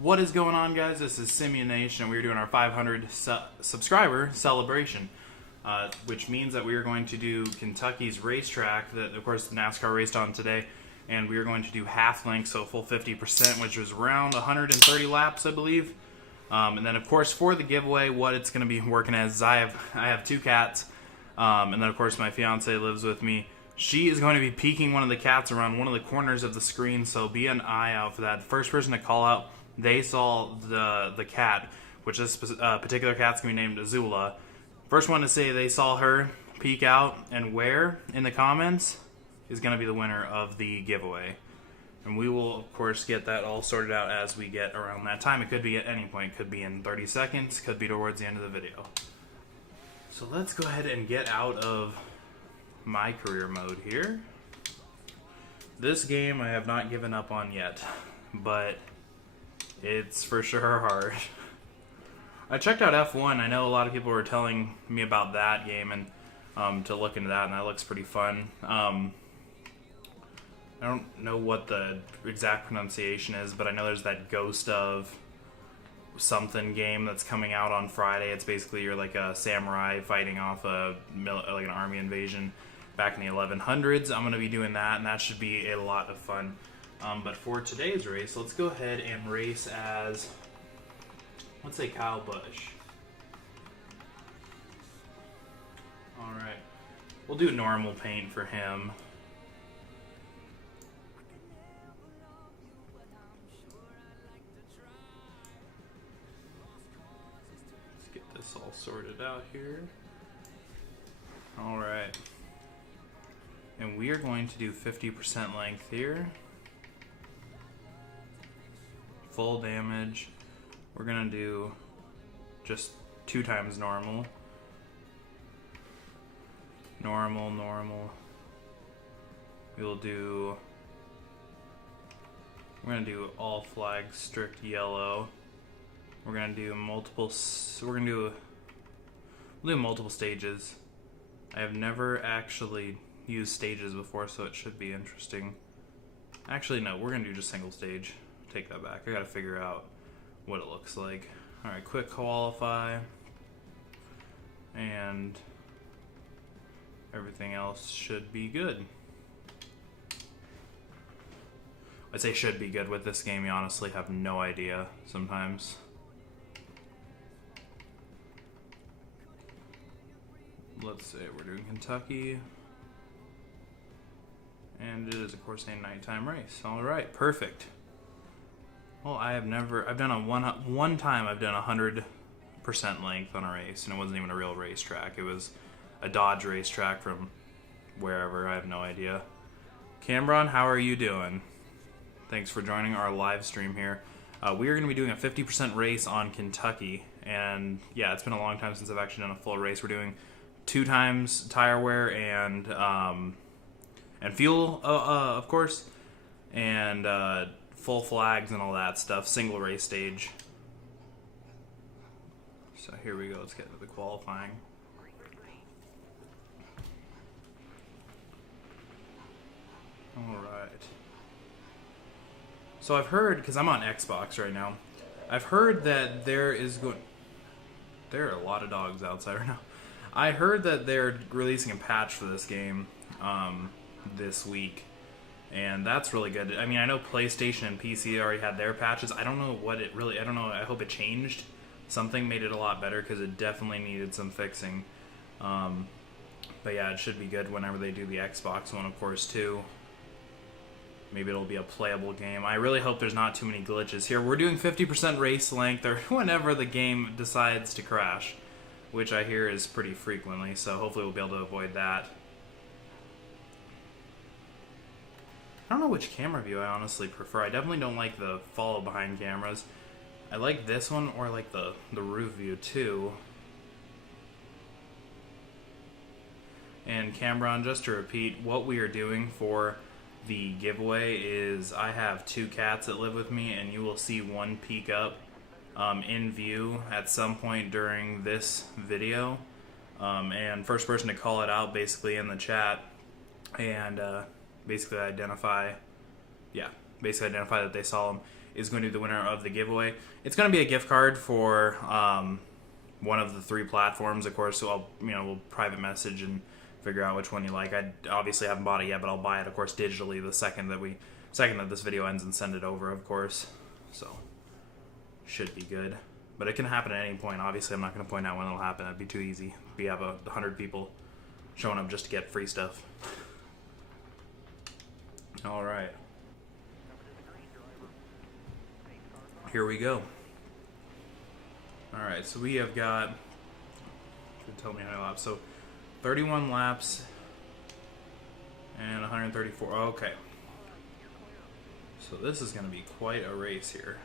What is going on, guys? This is Simeon Nation, and we're doing our 500 subscriber celebration, which means that we are going to do Kentucky's racetrack that, of course, NASCAR raced on today, and we are going to do half length, so full 50%, which was around 130 laps, I believe. And then, of course, for the giveaway, what it's going to be working as is I have two cats, and then, of course, my fiance lives with me. She is going to be peeking one of the cats around one of the corners of the screen, so be an eye out for that. First person to call out, they saw the cat, which this particular cat's going to be named Azula. First one to say they saw her peek out and where in the comments is going to be the winner of the giveaway. And we will, of course, get that all sorted out as we get around that time. It could be at any point. It could be in 30 seconds. Could be towards the end of the video. So let's go ahead and get out of my career mode here. This game I have not given up on yet, but it's for sure hard. I checked out F1. I know a lot of people were telling me about that game and to look into that, and that looks pretty fun. I don't know what the exact pronunciation is, but I know there's that Ghost of something game that's coming out on Friday. It's basically you're like a samurai fighting off like an army invasion back in the 1100s. I'm going to be doing that, and that should be a lot of fun. But for today's race, let's go ahead and race as, let's say, Kyle Busch. Alright. We'll do normal paint for him. Let's get this all sorted out here. Alright. And we are going to do 50% length here. Full damage. We're gonna do just 2 times normal. Normal. We're gonna do all flags strict yellow. We're gonna do multiple. We'll do multiple stages. I have never actually used stages before, so it should be interesting. Actually, no, we're gonna do just single stage. Take that back. I gotta figure out what it looks like. Alright, quick qualify. And everything else should be good. I say should be good. With this game, you honestly have no idea sometimes. Let's say we're doing Kentucky. And it is, of course, a nighttime race. Alright, perfect. Well, I've done one time I've done 100% length on a race, and it wasn't even a real racetrack. It was a Dodge racetrack from wherever, I have no idea. Cameron, how are you doing? Thanks for joining our live stream here. We are going to be doing a 50% race on Kentucky, and yeah, it's been a long time since I've actually done a full race. We're doing 2 times tire wear and fuel, of course, and full flags and all that stuff. Single race stage. So here we go. Let's get into the qualifying. Alright. So I've heard, because I'm on Xbox right now, I've heard that there are a lot of dogs outside right now. I heard that they're releasing a patch for this game this week. And that's really good. I mean, I know PlayStation and PC already had their patches. I don't know I don't know. I hope it changed. Something made it a lot better because it definitely needed some fixing. But yeah, it should be good whenever they do the Xbox one, of course, too. Maybe it'll be a playable game. I really hope there's not too many glitches here. We're doing 50% race length or whenever the game decides to crash, which I hear is pretty frequently, so hopefully we'll be able to avoid that. I don't know which camera view I honestly prefer. I definitely don't like the follow behind cameras. I like this one, or I like the roof view too. And Cameron, just to repeat, what we are doing for the giveaway is I have 2 cats that live with me, and you will see one peek up in view at some point during this video. And first person to call it out basically in the chat and basically identify that they saw them is going to be the winner of the giveaway. It's going to be a gift card for one of the 3 platforms, of course. So we'll private message and figure out which one you like. I obviously haven't bought it yet, but I'll buy it, of course, digitally the second that this video ends and send it over, of course. So should be good. But it can happen at any point. Obviously, I'm not going to point out when it'll happen. That'd be too easy. We have 100 people showing up just to get free stuff. All right. Here we go. All right, so we have got, should tell me how many laps. So 31 laps and 134. Okay. So this is going to be quite a race here.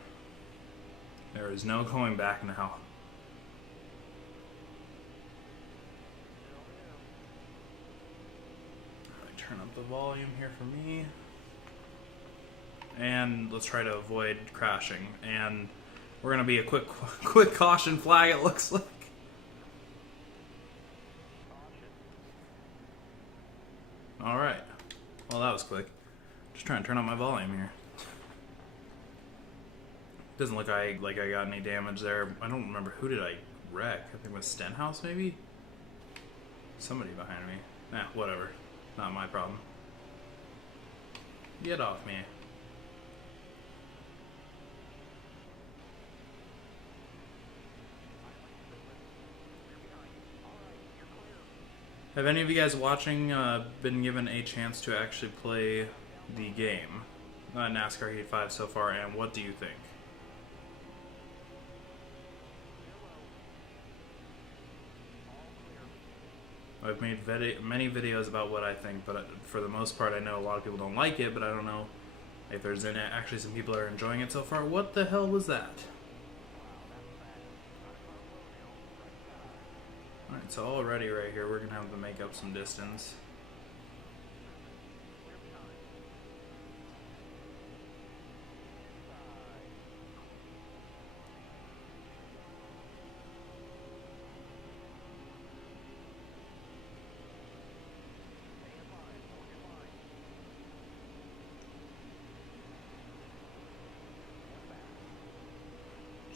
There is no going back now. Turn up the volume here for me. And let's try to avoid crashing. And we're going to be a quick caution flag, it looks like. Alright. Well, that was quick. Just trying to turn up my volume here. Doesn't look like I got any damage there. I don't remember. Who did I wreck? I think it was Stenhouse, maybe? Somebody behind me. Nah, whatever. Not my problem. Get off me. Have any of you guys watching been given a chance to actually play the game? NASCAR Heat 5 so far, and what do you think? I've made many videos about what I think, but for the most part I know a lot of people don't like it, but I don't know if there's actually some people that are enjoying it so far. What the hell was that? Alright, so already right here we're going to have to make up some distance.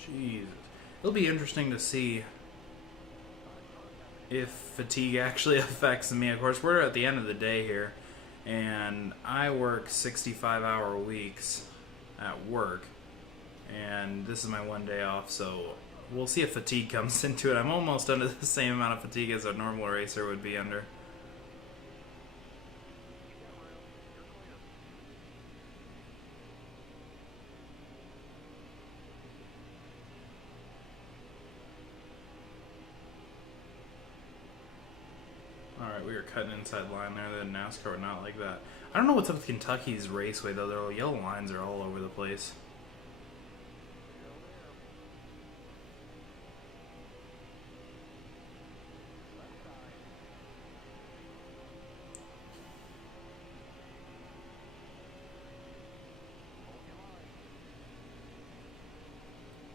Jesus. It'll be interesting to see if fatigue actually affects me. Of course, we're at the end of the day here, and I work 65-hour weeks at work, and this is my one day off, so we'll see if fatigue comes into it. I'm almost under the same amount of fatigue as a normal racer would be under. Alright, we were cutting inside line there. The NASCAR would not like that. I don't know what's up with Kentucky's raceway, though. Their yellow lines are all over the place.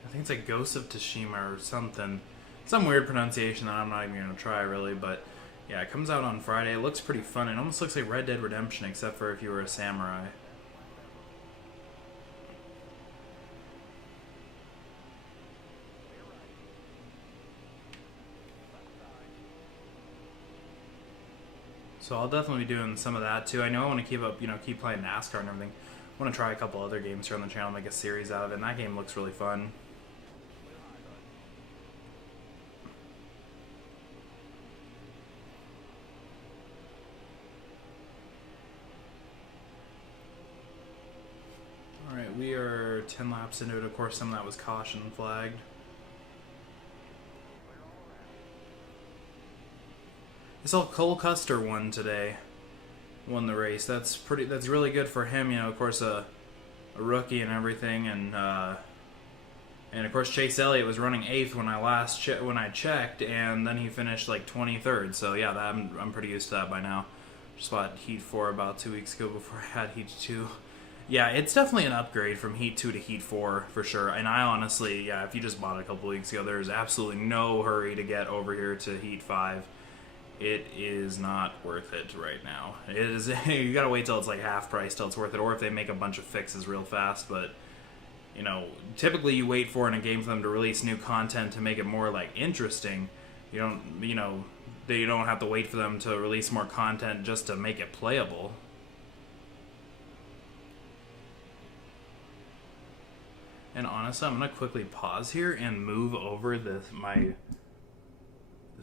I think it's like Ghost of Tsushima or something. Some weird pronunciation that I'm not even going to try, really, but yeah, it comes out on Friday. It looks pretty fun. It almost looks like Red Dead Redemption, except for if you were a samurai. So I'll definitely be doing some of that too. I know I want to keep up, keep playing NASCAR and everything. I want to try a couple other games here on the channel, make a series out of it, and that game looks really fun. Alright, we are 10 laps into it. Of course, some of that was caution flagged. I saw Cole Custer won today. Won the race. That's really good for him. Of course, a rookie and everything, and of course Chase Elliott was running 8th when I checked, and then he finished like 23rd. So yeah, I'm pretty used to that by now. Just bought Heat 4 about 2 weeks ago before I had Heat 2. Yeah, it's definitely an upgrade from Heat 2 to Heat 4 for sure. And I honestly, yeah, if you just bought it a couple weeks ago, there's absolutely no hurry to get over here to Heat 5. It is not worth it right now. It is. You gotta wait till it's like half price till it's worth it, or if they make a bunch of fixes real fast. But you know, typically you wait for in a game for them to release new content to make it more like interesting. You don't, you know, you don't have to wait for them to release more content just to make it playable. And honestly, I'm gonna quickly pause here and move over my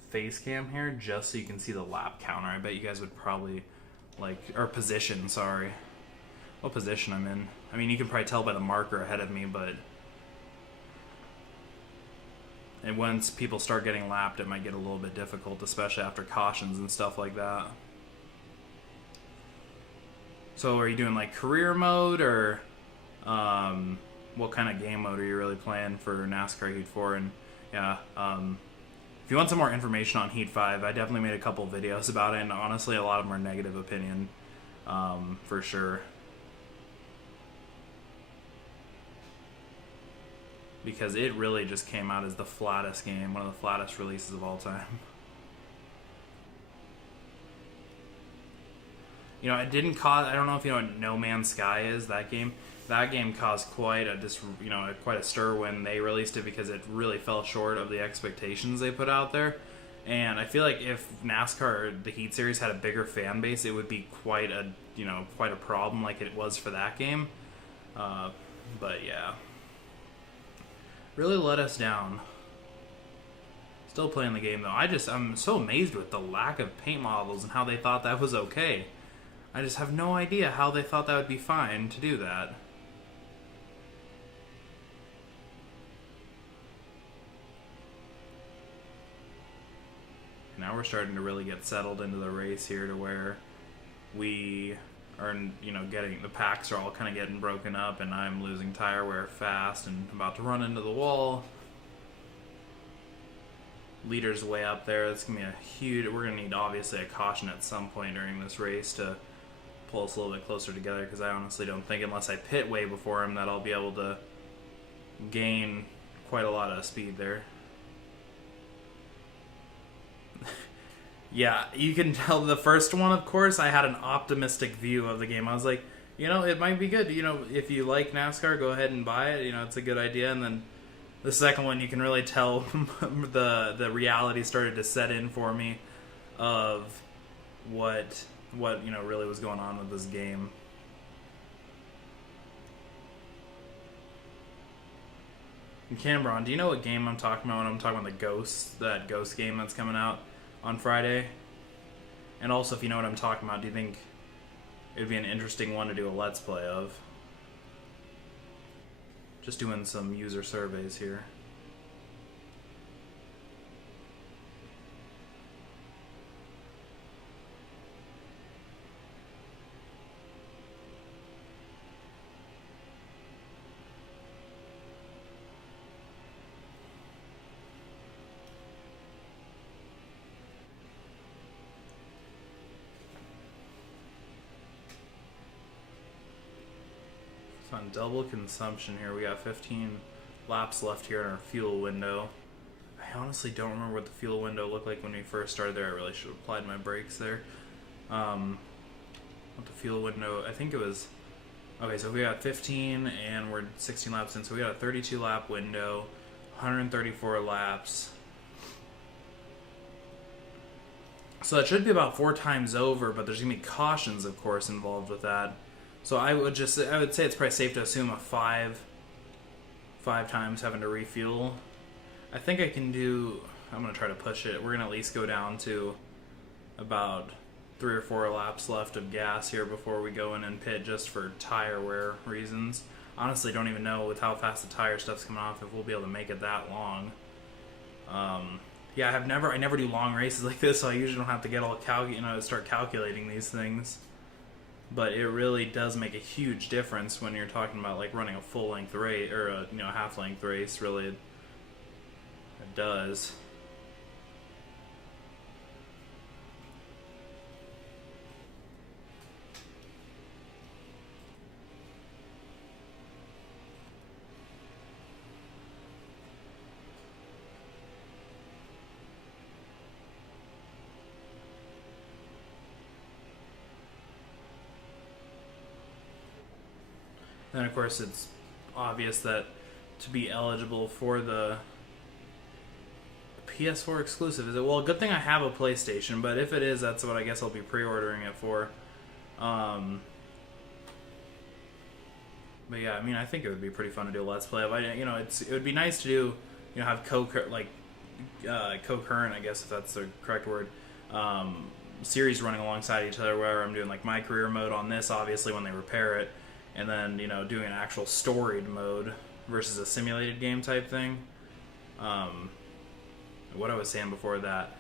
face cam here just so you can see the lap counter. I bet you guys would probably like, or position, sorry. What position I'm in. I mean, you can probably tell by the marker ahead of me, but and once people start getting lapped, it might get a little bit difficult, especially after cautions and stuff like that. So are you doing like career mode, or what kind of game mode are you really playing for NASCAR Heat 4? And yeah, if you want some more information on Heat 5, I definitely made a couple videos about it, and honestly, a lot of them are negative opinion, for sure. Because it really just came out as the flattest game, one of the flattest releases of all time. You know, it didn't cause, I don't know if you know what No Man's Sky is, that game. That game caused quite a stir when they released it, because it really fell short of the expectations they put out there. And I feel like if NASCAR, the Heat series, had a bigger fan base, it would be quite a problem like it was for that game. But yeah. Really let us down. Still playing the game though. I'm so amazed with the lack of paint models and how they thought that was okay. I just have no idea how they thought that would be fine to do that. Now we're starting to really get settled into the race here, to where we are, you know, the packs are all kind of getting broken up, and I'm losing tire wear fast and about to run into the wall. Leader's way up there. It's gonna be we're gonna need obviously a caution at some point during this race to pull us a little bit closer together, because I honestly don't think, unless I pit way before him, that I'll be able to gain quite a lot of speed there. Yeah, you can tell the first one, of course, I had an optimistic view of the game. I was like, you know, it might be good. You know, if you like NASCAR, go ahead and buy it. You know, it's a good idea. And then the second one, you can really tell the reality started to set in for me of what you know really was going on with this game. And Cambron, do you know what game I'm talking about when I'm talking about that Ghost game that's coming out on Friday? And also, if you know what I'm talking about, do you think it would be an interesting one to do a Let's Play of? Just doing some user surveys here. On double consumption here, we got 15 laps left here in our fuel window. I honestly don't remember what the fuel window looked like when we first started there. I really should have applied my brakes there. What the fuel window, I think it was, okay, so we got 15 and we're 16 laps in, so we got a 32 lap window, 134 laps. So that should be about 4 times over, but there's gonna be cautions, of course, involved with that. So I would say it's probably safe to assume a 5 times having to refuel. I think I can do, I'm going to try to push it. We're going to at least go down to about 3 or 4 laps left of gas here before we go in and pit, just for tire wear reasons. Honestly, don't even know with how fast the tire stuff's coming off if we'll be able to make it that long. Yeah, I never do long races like this, so I usually don't have to get all start calculating these things. But it really does make a huge difference when you're talking about like running a full-length race or a half-length race. Really, it does. Then, of course, it's obvious that to be eligible for the PS4 exclusive, is it? Well, good thing I have a PlayStation, but if it is, that's what I guess I'll be pre-ordering it for. But yeah, I mean, I think it would be pretty fun to do a Let's Play. It would be nice to do, have concurrent, I guess, if that's the correct word, series running alongside each other, where I'm doing like my career mode on this, obviously when they repair it, and then doing an actual storied mode versus a simulated game type thing. What I was saying before that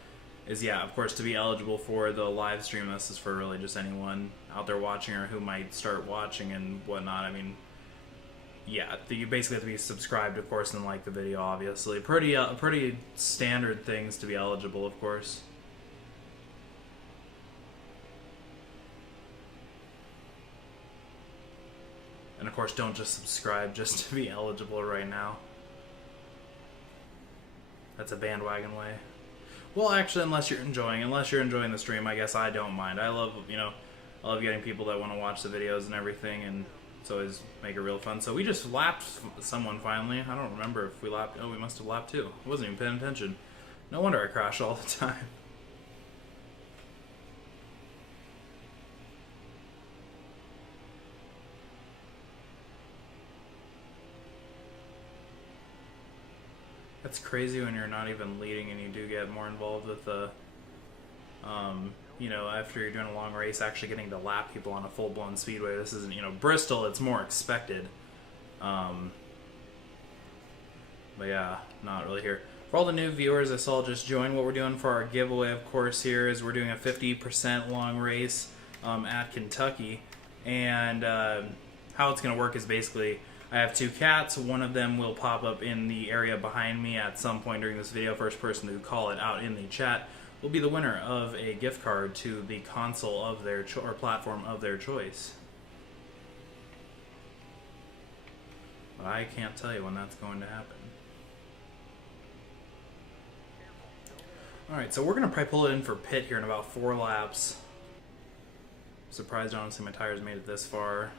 is, yeah, of course, to be eligible for the live stream, this is for really just anyone out there watching or who might start watching and whatnot. I mean, yeah, you basically have to be subscribed, of course, and like the video, obviously. Pretty standard things to be eligible, of course. And of course, don't just subscribe just to be eligible right now. That's a bandwagon way. Well, actually, unless you're enjoying the stream, I guess I don't mind. I love getting people that want to watch the videos and everything, and it's always make it real fun. So we just lapped someone finally. I don't remember if we lapped. Oh, we must have lapped too. I wasn't even paying attention. No wonder I crash all the time. It's crazy when you're not even leading and you do get more involved with the, after you're doing a long race, actually getting to lap people on a full-blown speedway. This isn't, Bristol, it's more expected. But yeah, not really here. For all the new viewers, I saw just join. What we're doing for our giveaway, of course, here is we're doing a 50% long race at Kentucky. And how it's going to work is basically, I have two cats. One of them will pop up in the area behind me at some point during this video. First person to call it out in the chat will be the winner of a gift card to the console of their or platform of their choice. But I can't tell you when that's going to happen. Alright, so we're going to probably pull it in for pit here in about 4 laps. Surprised, honestly, my tires made it this far.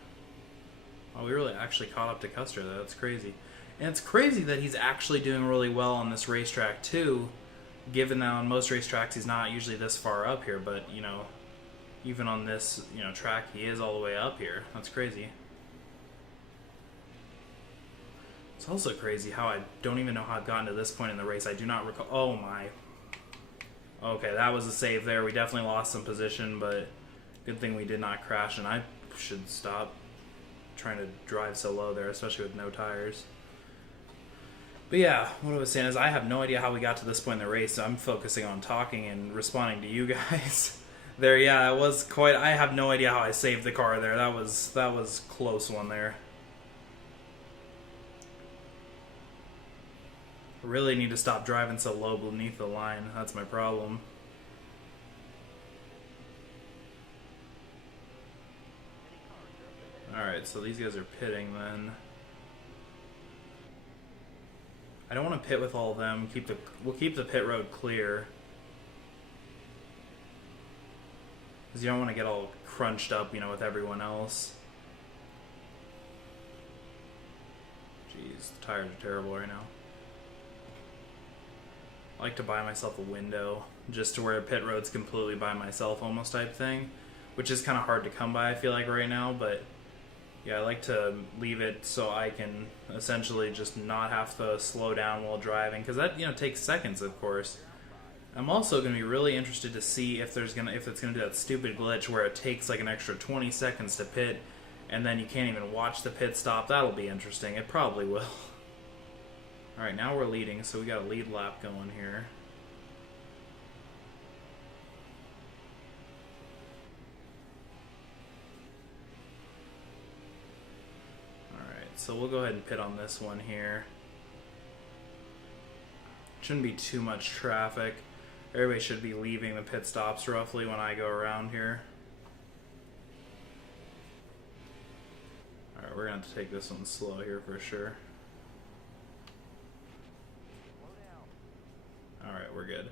Oh, we really actually caught up to Custer, though. That's crazy. And it's crazy that he's actually doing really well on this racetrack, too, given that on most racetracks he's not usually this far up here. But, even on this, track, he is all the way up here. That's crazy. It's also crazy how I don't even know how I've gotten to this point in the race. I do not recall. Oh, my. Okay, that was a save there. We definitely lost some position, but good thing we did not crash, and I should stop trying to drive so low there, especially with no tires. But yeah, what I was saying is I have no idea how we got to this point in the race, so I'm focusing on talking and responding to you guys. There, yeah, it was quite... I have no idea how I saved the car there. That was close one there. I really need to stop driving so low beneath the line. That's my problem. Alright, so these guys are pitting then. I don't want to pit with all of them. We'll keep the pit road clear. Because you don't want to get all crunched up, with everyone else. Jeez, the tires are terrible right now. I like to buy myself a window, just to where pit road's completely by myself almost type thing. Which is kind of hard to come by, I feel like, right now, but... yeah, I like to leave it so I can essentially just not have to slow down while driving, because that takes seconds, of course. I'm also going to be really interested to see if it's going to do that stupid glitch where it takes like an extra 20 seconds to pit, and then you can't even watch the pit stop. That'll be interesting. It probably will. All right, now we're leading, so we got a lead lap going here. So we'll go ahead and pit on this one here. Shouldn't be too much traffic. Everybody should be leaving the pit stops roughly when I go around here. Alright, we're going to have to take this one slow here for sure. Alright, we're good.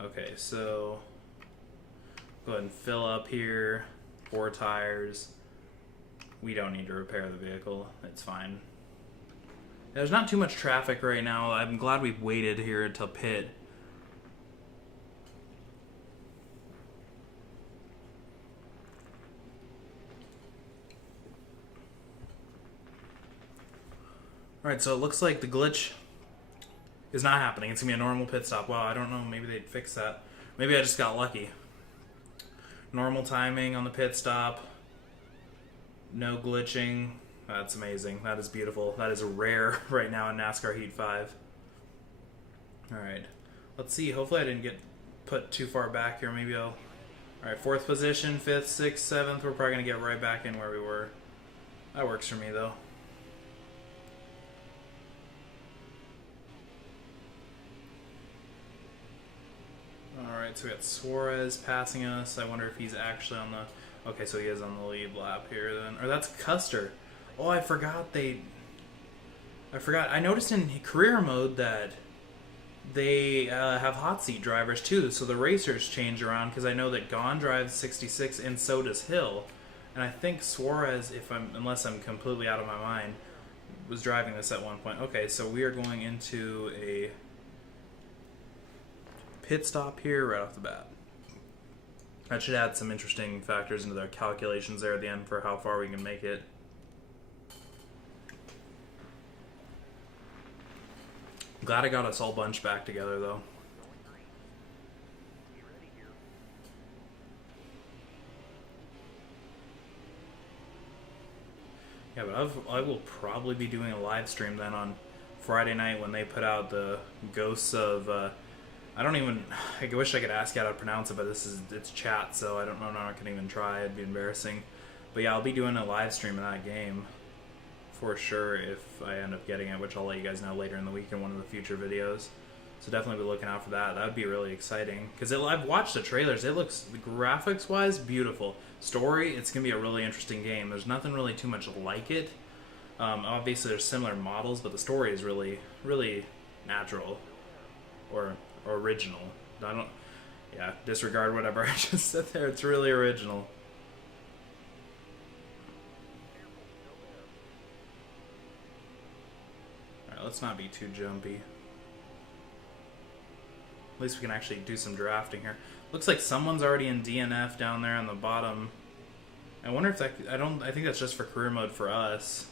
Okay, so go ahead and fill up here. 4 tires. We don't need to repair the vehicle. It's fine. There's not too much traffic right now. I'm glad we waited here until pit. Alright, so it looks like the glitch is not happening. It's going to be a normal pit stop. Well, I don't know. Maybe they'd fix that. Maybe I just got lucky. Normal timing on the pit stop. No glitching. That's amazing. That is beautiful. That is rare right now in NASCAR Heat 5. Alright. Let's see. Hopefully I didn't get put too far back here. Maybe I'll... Alright, 4th position, 5th, 6th, 7th. We're probably going to get right back in where we were. That works for me, though. Alright, so we got Suarez passing us. I wonder if he's actually on the... Okay, so he is on the lead lap here then. Or that's Custer. Oh, I forgot I noticed in career mode that they have hot seat drivers too. So the racers change around because I know that Gone drives 66 and so does Hill. And I think Suarez, unless I'm completely out of my mind, was driving this at one point. Okay, so we are going into a pit stop here right off the bat. That should add some interesting factors into their calculations there at the end for how far we can make it. Glad I got us all bunched back together though. Yeah, but I will probably be doing a live stream then on Friday night when they put out the Ghosts of... I wish I could ask you how to pronounce it, but it's chat, so I don't know. I'm not gonna even try. It'd be embarrassing. But yeah, I'll be doing a live stream of that game for sure if I end up getting it, which I'll let you guys know later in the week in one of the future videos. So definitely be looking out for that. That would be really exciting because I've watched the trailers. It looks graphics-wise beautiful. Story, it's gonna be a really interesting game. There's nothing really too much like it. Obviously, there's similar models, but the story is really, really natural or original. Disregard whatever I just said there. It's really original. Alright, let's not be too jumpy. At least we can actually do some drafting here. Looks like someone's already in DNF down there on the bottom. I wonder if that... I think that's just for career mode for us.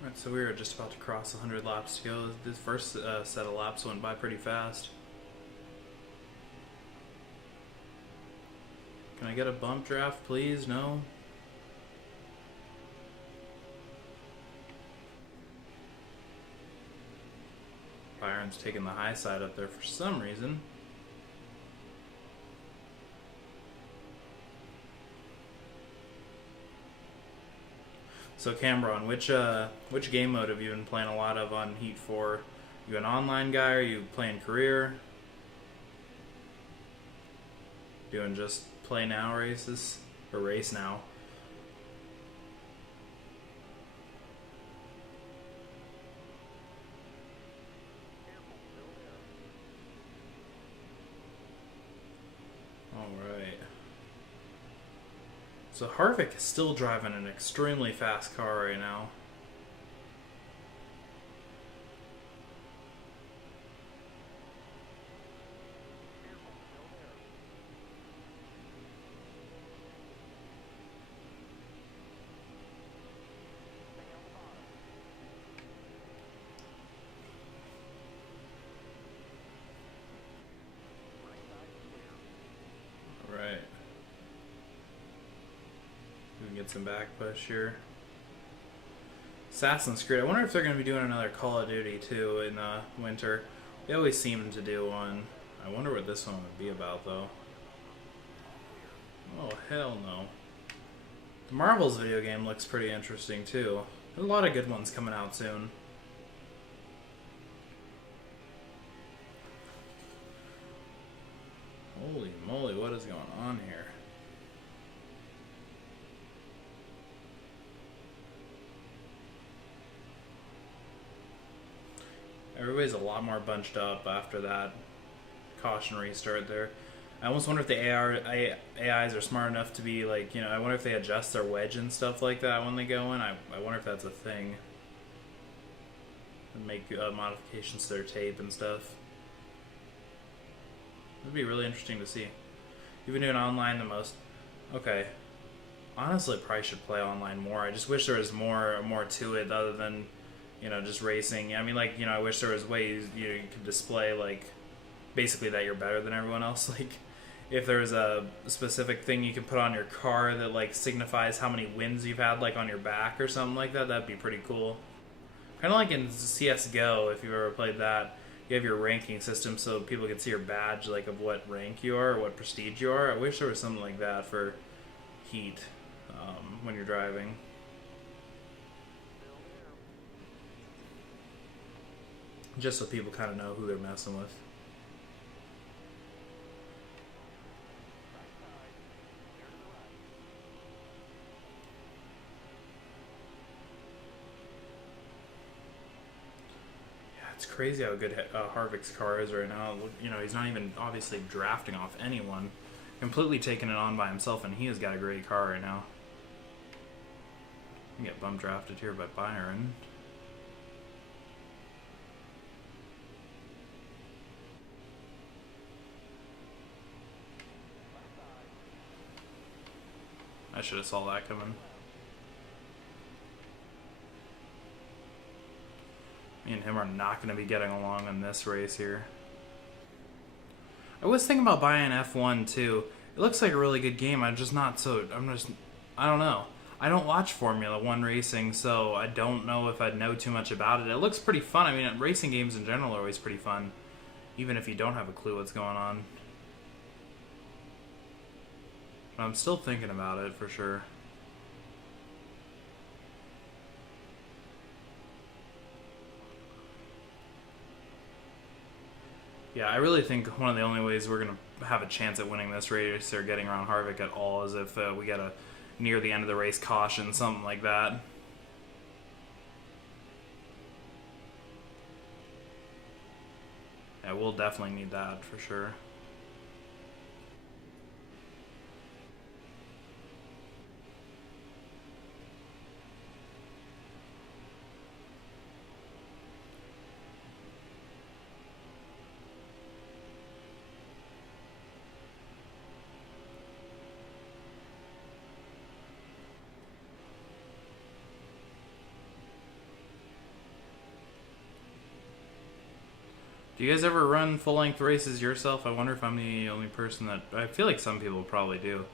Alright, so we were just about to cross 100 laps to go. This first set of laps went by pretty fast. Can I get a bump draft, please? No? Byron's taking the high side up there for some reason. So Cambron, which game mode have you been playing a lot of on Heat 4? You an online guy? Or are you playing career? Doing just play now races? Or race now? Alright. So Harvick is still driving an extremely fast car right now. Get some back push here. Assassin's Creed. I wonder if they're going to be doing another Call of Duty too in winter. They always seem to do one. I wonder what this one would be about though. Oh hell no. The Marvel's video game looks pretty interesting too. There's a lot of good ones coming out soon. Holy moly, what is going on here? Everybody's a lot more bunched up after that caution restart there. I almost wonder if the AIs are smart enough to be like, I wonder if they adjust their wedge and stuff like that when they go in. I wonder if that's a thing. And make modifications to their tape and stuff. It'd be really interesting to see. You've been doing online the most. Okay. Honestly, probably should play online more. I just wish there was more to it other than, just racing. I mean, like, I wish there was ways you could display, like, basically that you're better than everyone else. Like, if there was a specific thing you could put on your car that, like, signifies how many wins you've had, like, on your back or something like that, that'd be pretty cool. Kind of like in CSGO, if you've ever played that. You have your ranking system so people can see your badge, like, of what rank you are or what prestige you are. I wish there was something like that for Heat when you're driving. Just so people kind of know who they're messing with. It's crazy how good Harvick's car is right now. He's not even obviously drafting off anyone. Completely taking it on by himself, and he has got a great car right now. You can get bum drafted here by Byron. I should have saw that coming. Me and him are not going to be getting along in this race here. I was thinking about buying F1 too. It looks like a really good game. I don't know. I don't watch Formula 1 racing, so I don't know if I'd know too much about it. It looks pretty fun. I mean, racing games in general are always pretty fun, even if you don't have a clue what's going on. But I'm still thinking about it for sure. Yeah, I really think one of the only ways we're going to have a chance at winning this race or getting around Harvick at all is if we get a near the end of the race caution, something like that. Yeah, we'll definitely need that for sure. Do you guys ever run full-length races yourself? I wonder if I'm the only person that... I feel like some people probably do.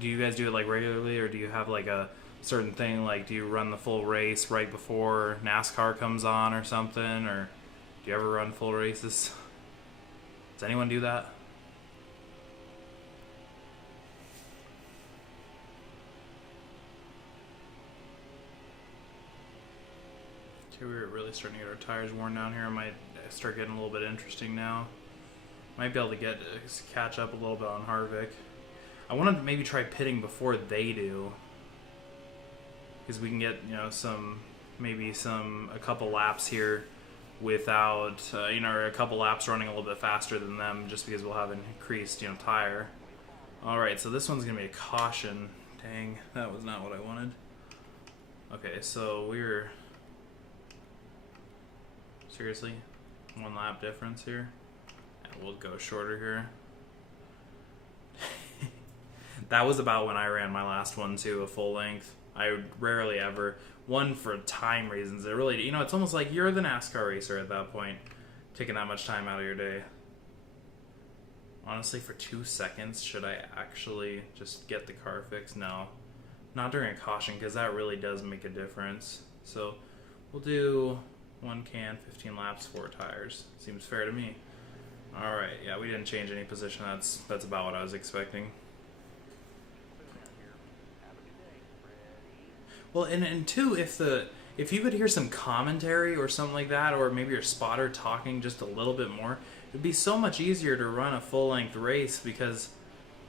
Do you guys do it like regularly, or do you have like a certain thing? Like, do you run the full race right before NASCAR comes on or something? Or do you ever run full races? Does anyone do that? Okay, we're really starting to get our tires worn down here. I might start getting a little bit interesting now. Might be able to catch up a little bit on Harvick. I wanted to maybe try pitting before they do, because we can get a couple laps here without or a couple laps running a little bit faster than them, just because we'll have an increased tire. All right, so this one's gonna be a caution. Dang, that was not what I wanted. Okay, so we're seriously 1 lap difference here, and we'll go shorter here. That was about when I ran my last one too, a full length. I would rarely ever, one for time reasons. It really, it's almost like you're the NASCAR racer at that point, taking that much time out of your day. Honestly, for 2 seconds, should I actually just get the car fixed? No, not during a caution, because that really does make a difference. So we'll do 1 can, 15 laps, 4 tires. Seems fair to me. All right, yeah, we didn't change any position. That's about what I was expecting. Well, and two, if you could hear some commentary or something like that, or maybe your spotter talking just a little bit more, it'd be so much easier to run a full-length race, because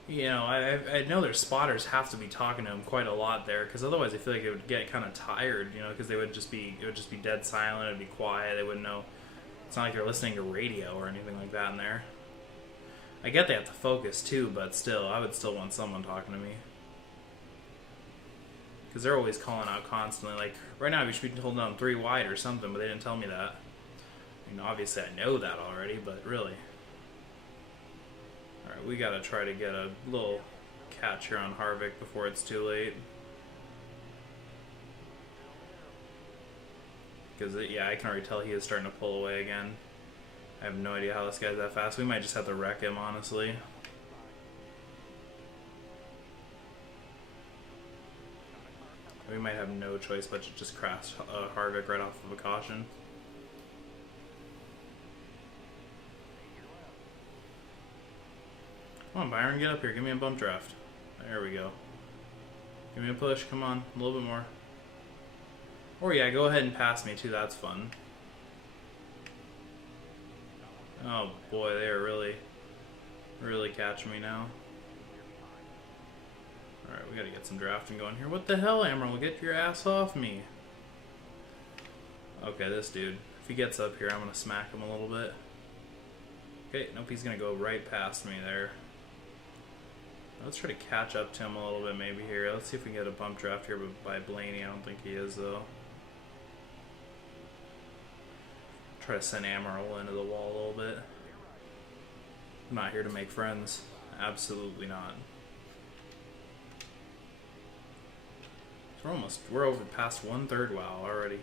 I know their spotters have to be talking to him quite a lot there, because otherwise I feel like it would get kind of tired, because it would just be dead silent, it'd be quiet, they wouldn't know. It's not like you're listening to radio or anything like that in there. I get they have to focus too, but still, I would still want someone talking to me. Because they're always calling out constantly. Like, right now we should be holding on 3 wide or something, but they didn't tell me that. I mean, obviously I know that already, but really. Alright, we gotta try to get a little catch here on Harvick before it's too late. Because, yeah, I can already tell he is starting to pull away again. I have no idea how this guy's that fast. We might just have to wreck him, honestly. We might have no choice but to just crash Harvick right off of a caution. Come on, Byron, get up here. Give me a bump draft. There we go. Give me a push. Come on. A little bit more. Or, yeah, go ahead and pass me, too. That's fun. Oh, boy. They are really catching me now. Alright, we gotta get some drafting going here. What the hell, Amaral? Get your ass off me. Okay, this dude. If he gets up here, I'm gonna smack him a little bit. Okay, nope, he's gonna go right past me there. Let's try to catch up to him a little bit maybe here. Let's see if we can get a bump draft here by Blaney. I don't think he is, though. Try to send Amaral into the wall a little bit. I'm not here to make friends. Absolutely not. We're over past 1/3 wow already.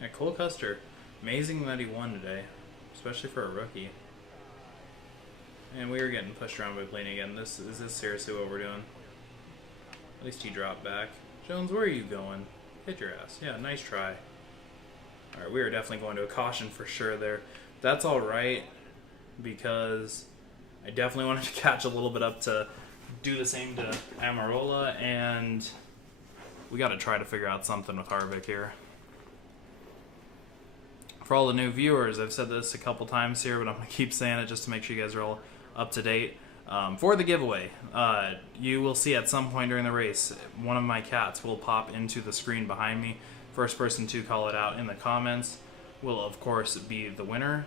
Yeah, Cole Custer, amazing that he won today, especially for a rookie. And we are getting pushed around by Blaney again. Is this seriously what we're doing? At least he dropped back. Jones, where are you going? Hit your ass. Yeah, nice try. Alright, we are definitely going to a caution for sure there. That's alright, because I definitely wanted to catch a little bit up to do the same to Amarola, and we got to try to figure out something with Harvick here. For all the new viewers, I've said this a couple times here, but I'm going to keep saying it just to make sure you guys are all up to date. For the giveaway, you will see at some point during the race, one of my cats will pop into the screen behind me. First person to call it out in the comments will, of course, be the winner.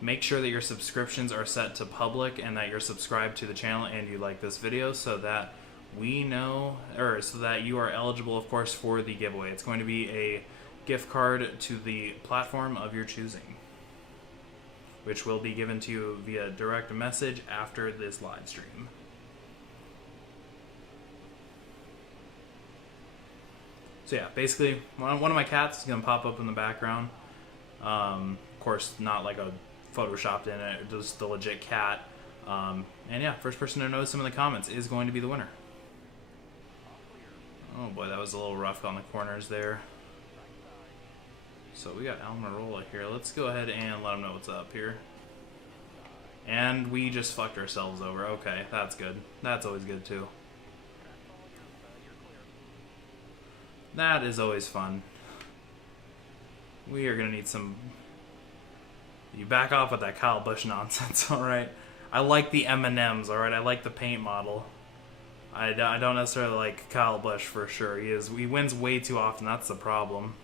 Make sure that your subscriptions are set to public and that you're subscribed to the channel and you like this video so that we know, or so that you are eligible, of course, for the giveaway. It's going to be a gift card to the platform of your choosing, which will be given to you via direct message after this live stream. So yeah, basically, one of my cats is going to pop up in the background. Of course, not like a photoshopped in it, just the legit cat. And yeah, first person to notice him in the comments is going to be the winner. Oh boy, that was a little rough on the corners there. So we got Almirola here. Let's go ahead and let him know what's up here. And we just fucked ourselves over. Okay, that's good. That's always good too. That is always fun. We are going to need some... You back off with that Kyle Busch nonsense, alright? I like the M&Ms, alright? I like the paint model. I don't necessarily like Kyle Busch for sure. He wins way too often. That's the problem.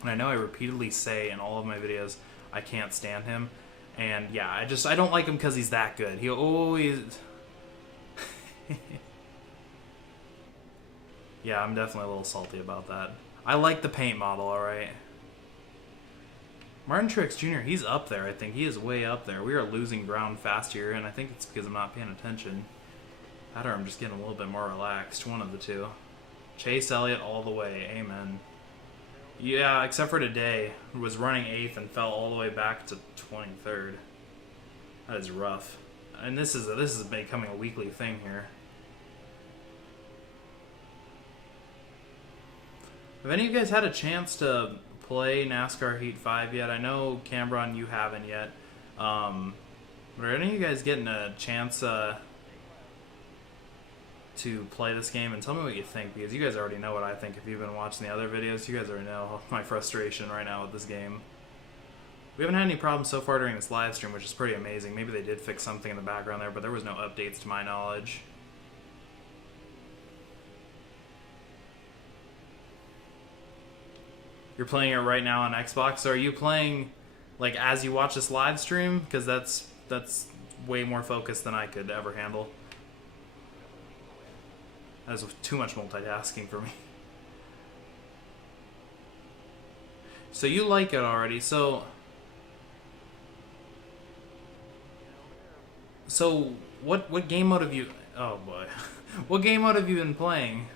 And I know I repeatedly say in all of my videos I can't stand him. And yeah, I don't like him because he's that good. He always... Yeah, I'm definitely a little salty about that. I like the paint model, alright? Martin Truex Jr., he's up there, I think. He is way up there. We are losing ground fast here, and I think it's because I'm not paying attention. That or I'm just getting a little bit more relaxed. One of the two. Chase Elliott all the way. Amen. Yeah, except for today. Was running 8th and fell all the way back to 23rd. That is rough. And this is becoming a weekly thing here. Have any of you guys had a chance to play NASCAR Heat 5 yet? I know, Cambron, you haven't yet. But are any of you guys getting a chance to play this game? And tell me what you think, because you guys already know what I think. If you've been watching the other videos, you guys already know my frustration right now with this game. We haven't had any problems so far during this live stream, which is pretty amazing. Maybe they did fix something in the background there, but there was no updates to my knowledge. You're playing it right now on Xbox. So are you playing like as you watch this live stream? Because that's way more focused than I could ever handle. That's too much multitasking for me. So you like it already. So what game mode have you? Oh boy, what game mode have you been playing?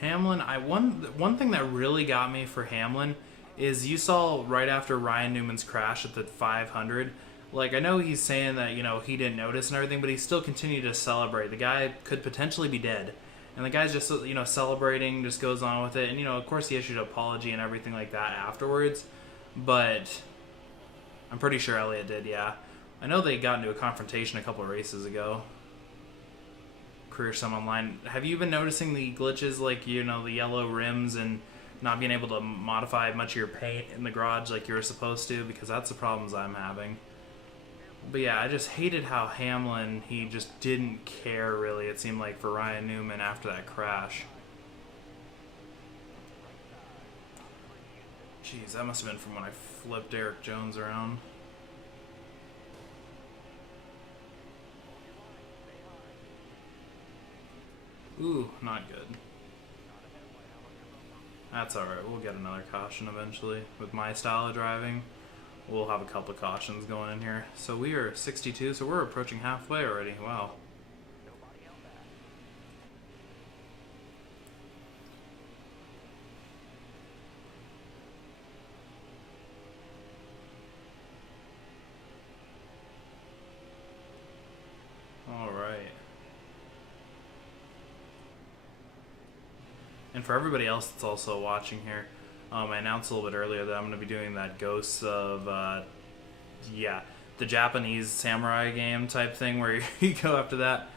Hamlin. One thing that really got me for Hamlin is you saw right after Ryan Newman's crash at the 500. Like, I know he's saying that, you know, he didn't notice and everything, but he still continued to celebrate. The guy could potentially be dead. And the guy's just, you know, celebrating, just goes on with it. And, you know, of course he issued an apology and everything like that afterwards. But I'm pretty sure Elliott did, yeah. I know they got into a confrontation a couple of races ago. Career Sim Online. Have you been noticing the glitches, like, you know, the yellow rims and not being able to modify much of your paint in the garage like you were supposed to? Because that's the problems I'm having. But yeah, I just hated how Hamlin, he just didn't care really, it seemed like, for Ryan Newman after that crash. Jeez, that must have been from when I flipped Eric Jones around. Ooh, not good. That's alright, we'll get another caution eventually. With my style of driving, we'll have a couple of cautions going in here. So we are 62, so we're approaching halfway already. Wow. Alright. And for everybody else that's also watching here, I announced a little bit earlier that I'm going to be doing that Ghosts of, the Japanese samurai game type thing where you go after that.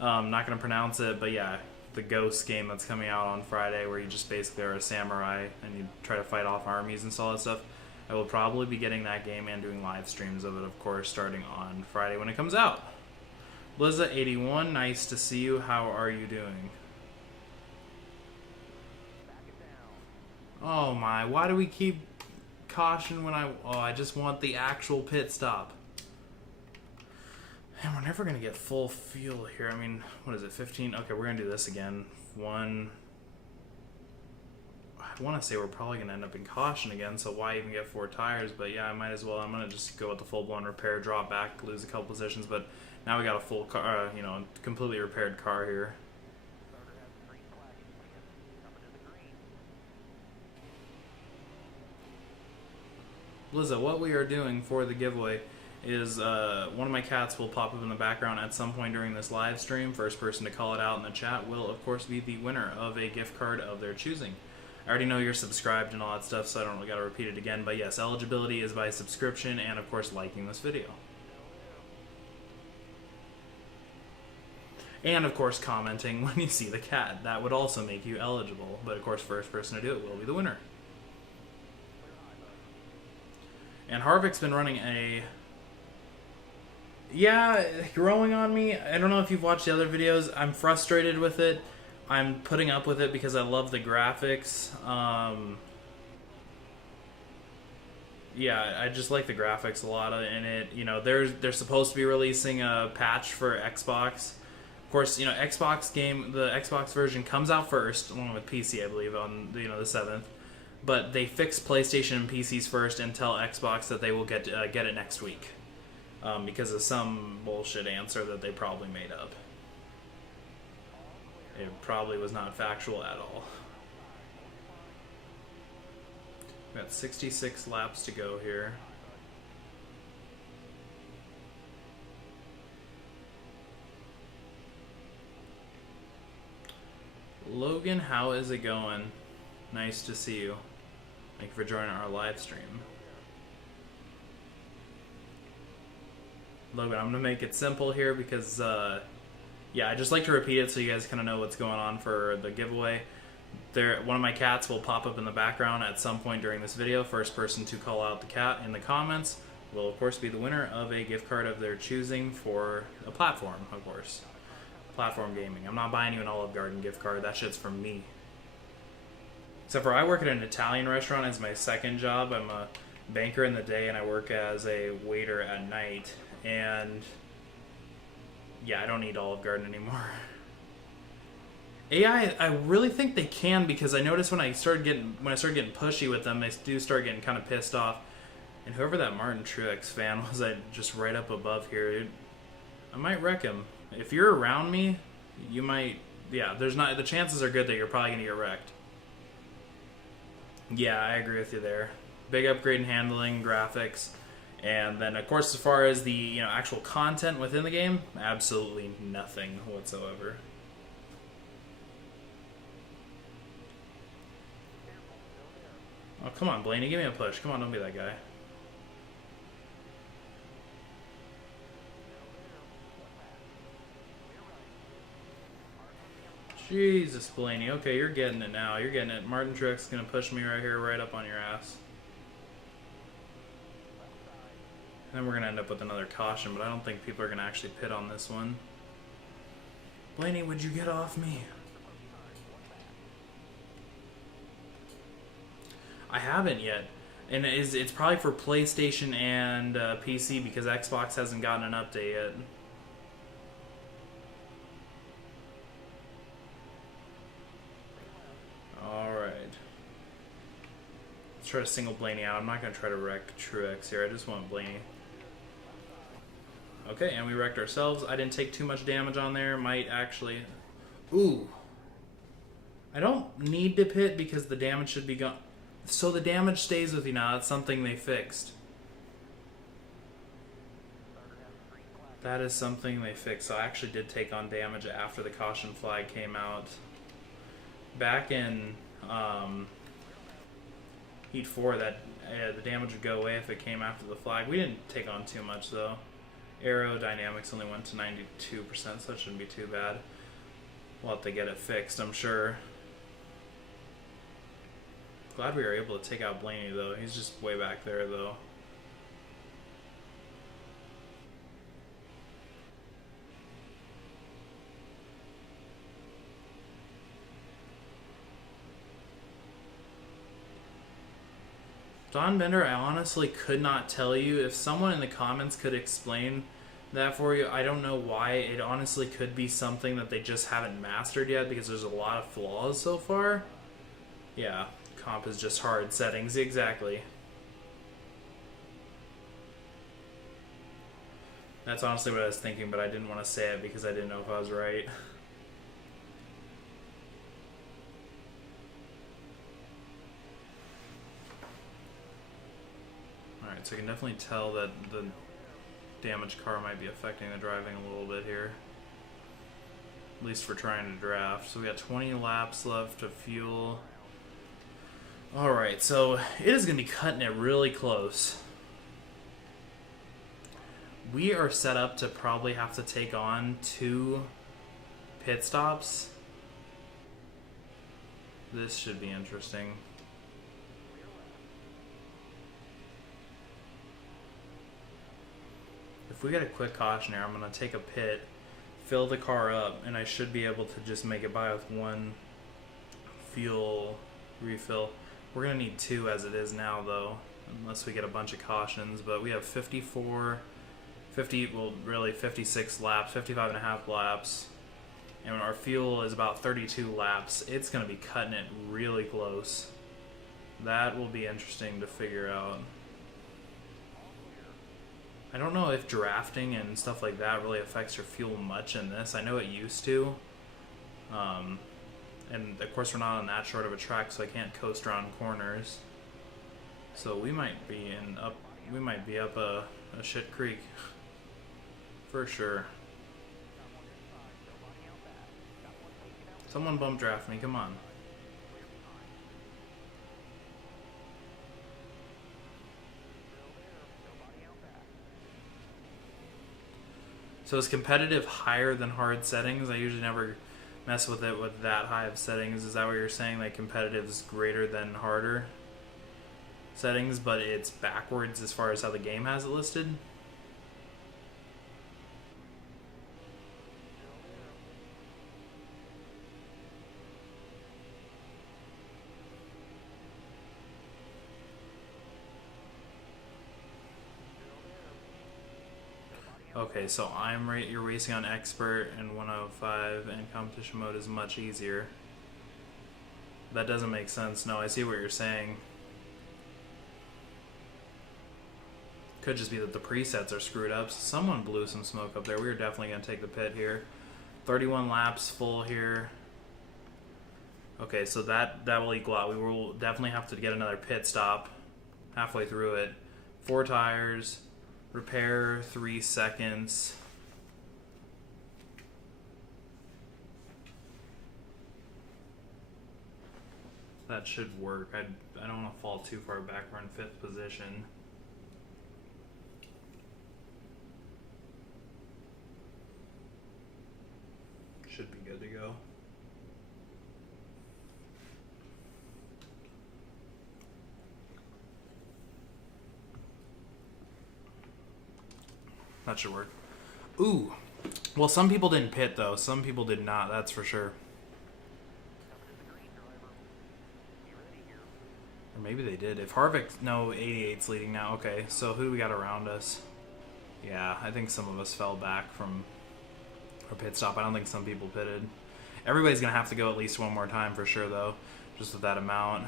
I'm not going to pronounce it, but yeah, the Ghosts game that's coming out on Friday where you just basically are a samurai and you try to fight off armies and all that stuff. I will probably be getting that game and doing live streams of it, of course, starting on Friday when it comes out. Blizza81, nice to see you. How are you doing? Oh my, why do we keep caution when I just want the actual pit stop. And we're never going to get full fuel here. I mean, what is it, 15? Okay, we're going to do this again. I want to say we're probably going to end up in caution again, so why even get 4 tires? But yeah, I might as well. I'm going to just go with the full-blown repair, drop back, lose a couple positions, but now we got a full car, completely repaired car here. Lizza, what we are doing for the giveaway is one of my cats will pop up in the background at some point during this live stream. First person to call it out in the chat will, of course, be the winner of a gift card of their choosing. I already know you're subscribed and all that stuff, so I don't really got to repeat it again. But yes, eligibility is by subscription and, of course, liking this video. And, of course, commenting when you see the cat. That would also make you eligible. But, of course, first person to do it will be the winner. And Harvick's been running a... Yeah, growing on me. I don't know if you've watched the other videos. I'm frustrated with it. I'm putting up with it because I love the graphics. Yeah, I just like the graphics a lot in it. You know, they're supposed to be releasing a patch for Xbox. Of course, you know, the Xbox version comes out first, along with PC, I believe, on the 7th. But they fixed PlayStation and PCs first and tell Xbox that they will get it next week. Because of some bullshit answer that they probably made up. It probably was not factual at all. We got 66 laps to go here. Logan, how is it going? Nice to see you. Thank you for joining our live stream. Logan, I'm going to make it simple here because, yeah, I just like to repeat it so you guys kind of know what's going on for the giveaway. One of my cats will pop up in the background at some point during this video. First person to call out the cat in the comments will, of course, be the winner of a gift card of their choosing for a platform, of course. Platform gaming. I'm not buying you an Olive Garden gift card. That shit's for me. Except for I work at an Italian restaurant as my second job. I'm a banker in the day and I work as a waiter at night. And yeah, I don't need Olive Garden anymore. AI, I really think they can, because I noticed when I started getting pushy with them, they do start getting kind of pissed off. And whoever that Martin Truex fan was, just right up above here, I might wreck him. If you're around me, you might. Yeah, the chances are good that you're probably gonna get wrecked. Yeah, I agree with you there. Big upgrade in handling, graphics, and then of course as far as the actual content within the game, absolutely nothing whatsoever. Oh, come on, Blaney, give me a push. Come on, don't be that guy. Jesus, Blaney. Okay, you're getting it now. You're getting it. Martin Truex is going to push me right here, right up on your ass. And then we're going to end up with another caution, but I don't think people are going to actually pit on this one. Blaney, would you get off me? I haven't yet. And it's probably for PlayStation and PC, because Xbox hasn't gotten an update yet. Alright. Let's try to single Blaney out. I'm not going to try to wreck Truex here. I just want Blaney. Okay, and we wrecked ourselves. I didn't take too much damage on there. Might actually... Ooh. I don't need to pit because the damage should be gone. So the damage stays with you now. That's something they fixed. That is something they fixed. So I actually did take on damage after the caution flag came out. Back in Heat 4, the damage would go away if it came after the flag. We didn't take on too much, though. Aerodynamics only went to 92%, so that shouldn't be too bad. We'll have to get it fixed, I'm sure. Glad we were able to take out Blaney, though. He's just way back there, though. Don Bender, I honestly could not tell you. If someone in the comments could explain that for you, I don't know why. It honestly could be something that they just haven't mastered yet, because there's a lot of flaws so far. Yeah. Comp is just hard settings, exactly. That's honestly what I was thinking, but I didn't want to say it because I didn't know if I was right. Alright, so I can definitely tell that the damaged car might be affecting the driving a little bit here. At least for trying to draft. So we got 20 laps left of fuel. Alright, so it is going to be cutting it really close. We are set up to probably have to take on 2 pit stops. This should be interesting. If we get a quick caution here, I'm going to take a pit, fill the car up, and I should be able to just make it by with 1 fuel refill. We're going to need 2 as it is now, though, unless we get a bunch of cautions. But we have 56 laps, 55 and a half laps. And our fuel is about 32 laps. It's going to be cutting it really close. That will be interesting to figure out. I don't know if drafting and stuff like that really affects your fuel much in this. I know it used to. And of course we're not on that short of a track, so I can't coast around corners. So we might be up a shit creek. For sure. Someone bump draft me, come on. So is competitive higher than hard settings? I usually never mess with it with that high of settings. Is that what you're saying? Like competitive is greater than harder settings, but it's backwards as far as how the game has it listed? Okay, so you're racing on expert and 105, and competition mode is much easier. That doesn't make sense. No, I see what you're saying. Could just be that the presets are screwed up. Someone blew some smoke up there. We were definitely going to take the pit here. 31 laps full here. Okay, so that will equal out. We will definitely have to get another pit stop halfway through it. 4 tires. Repair 3 seconds. That should work. I don't want to fall too far back. We're in 5th position. Should be good to go. That should work. Ooh. Well, some people didn't pit, though. Some people did not, that's for sure. Or maybe they did. If Harvick... No, 88's leading now. Okay, so who do we got around us? Yeah, I think some of us fell back from our pit stop. I don't think some people pitted. Everybody's going to have to go at least one more time for sure, though. Just with that amount.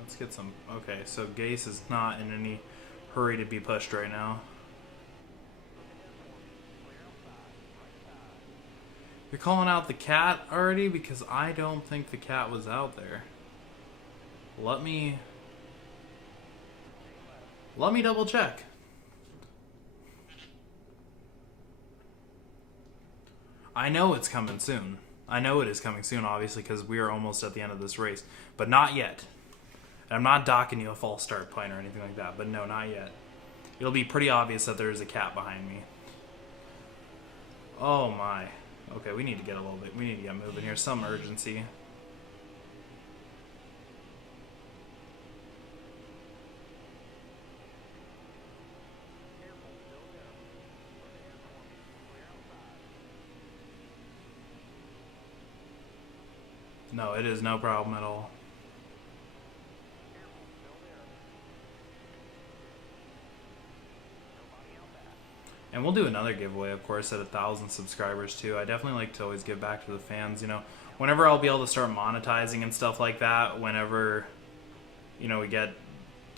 Let's get some... Okay, so Gase is not in any hurry to be pushed right now. You're calling out the cat already? Because I don't think the cat was out there. Let me double check. I know it's coming soon. I know it is coming soon, obviously, because we are almost at the end of this race. But not yet. I'm not docking you a false start point or anything like that, but no, not yet. It'll be pretty obvious that there is a cat behind me. Oh my. Okay, we need to get a little bit, we need to get moving here. Some urgency. No, it is no problem at all. And we'll do another giveaway, of course, at 1,000 subscribers, too. I definitely like to always give back to the fans, you know. Whenever I'll be able to start monetizing and stuff like that, whenever, you know, we get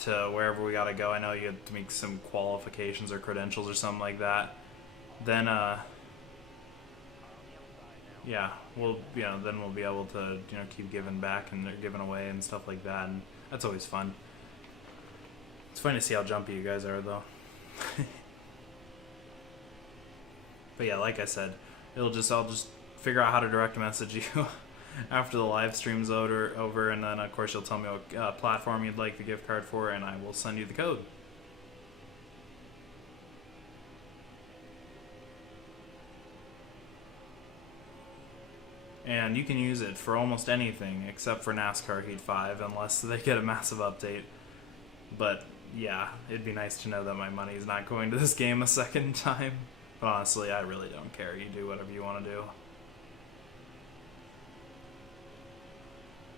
to wherever we gotta go, I know you have to make some qualifications or credentials or something like that, then, yeah, then we'll be able to, you know, keep giving back and giving away and stuff like that, and that's always fun. It's fun to see how jumpy you guys are, though. But yeah, like I said, I'll just figure out how to direct message you after the live stream's over, and then of course you'll tell me what platform you'd like the gift card for, and I will send you the code. And you can use it for almost anything except for NASCAR Heat 5, unless they get a massive update. But yeah, it'd be nice to know that my money's not going to this game a second time. But honestly, I really don't care. You do whatever you want to do.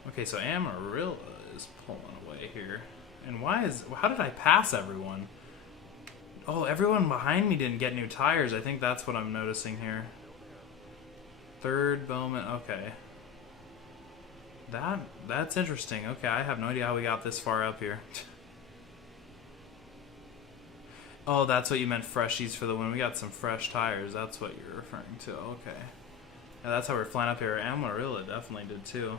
Okay, so Amarillo is pulling away here. And how did I pass everyone? Oh, everyone behind me didn't get new tires. I think that's what I'm noticing here. Third Bowman, okay. That's interesting. Okay, I have no idea how we got this far up here. Oh, that's what you meant, freshies for the win. We got some fresh tires. That's what you're referring to. Okay. Yeah, that's how we're flying up here. Amarillo definitely did too.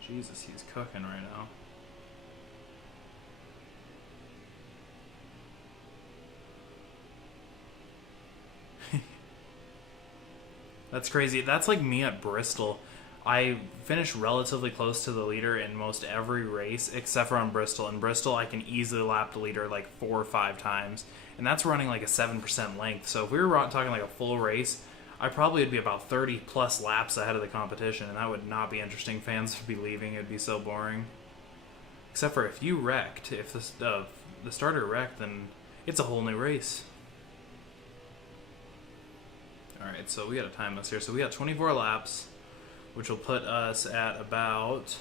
Jesus, he's cooking right now. That's crazy. That's like me at Bristol. I finished relatively close to the leader in most every race except for on Bristol. In Bristol, I can easily lap the leader like 4 or 5 times, and that's running like a 7% length. So if we were talking like a full race, I probably would be about 30 plus laps ahead of the competition, and that would not be interesting. Fans would be leaving. It'd be so boring. Except for if you wrecked, if the starter wrecked, then it's a whole new race. Alright, so we gotta time this here. So we got 24 laps, which will put us at about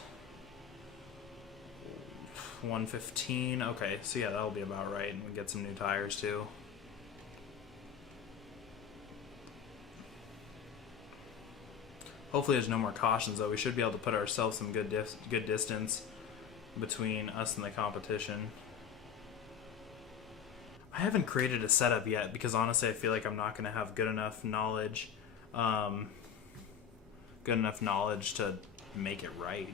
115. Okay, so yeah, that'll be about right. And we get some new tires too. Hopefully there's no more cautions though. We should be able to put ourselves some good distance between us and the competition. I haven't created a setup yet because honestly I feel like I'm not going to have good enough knowledge to make it right.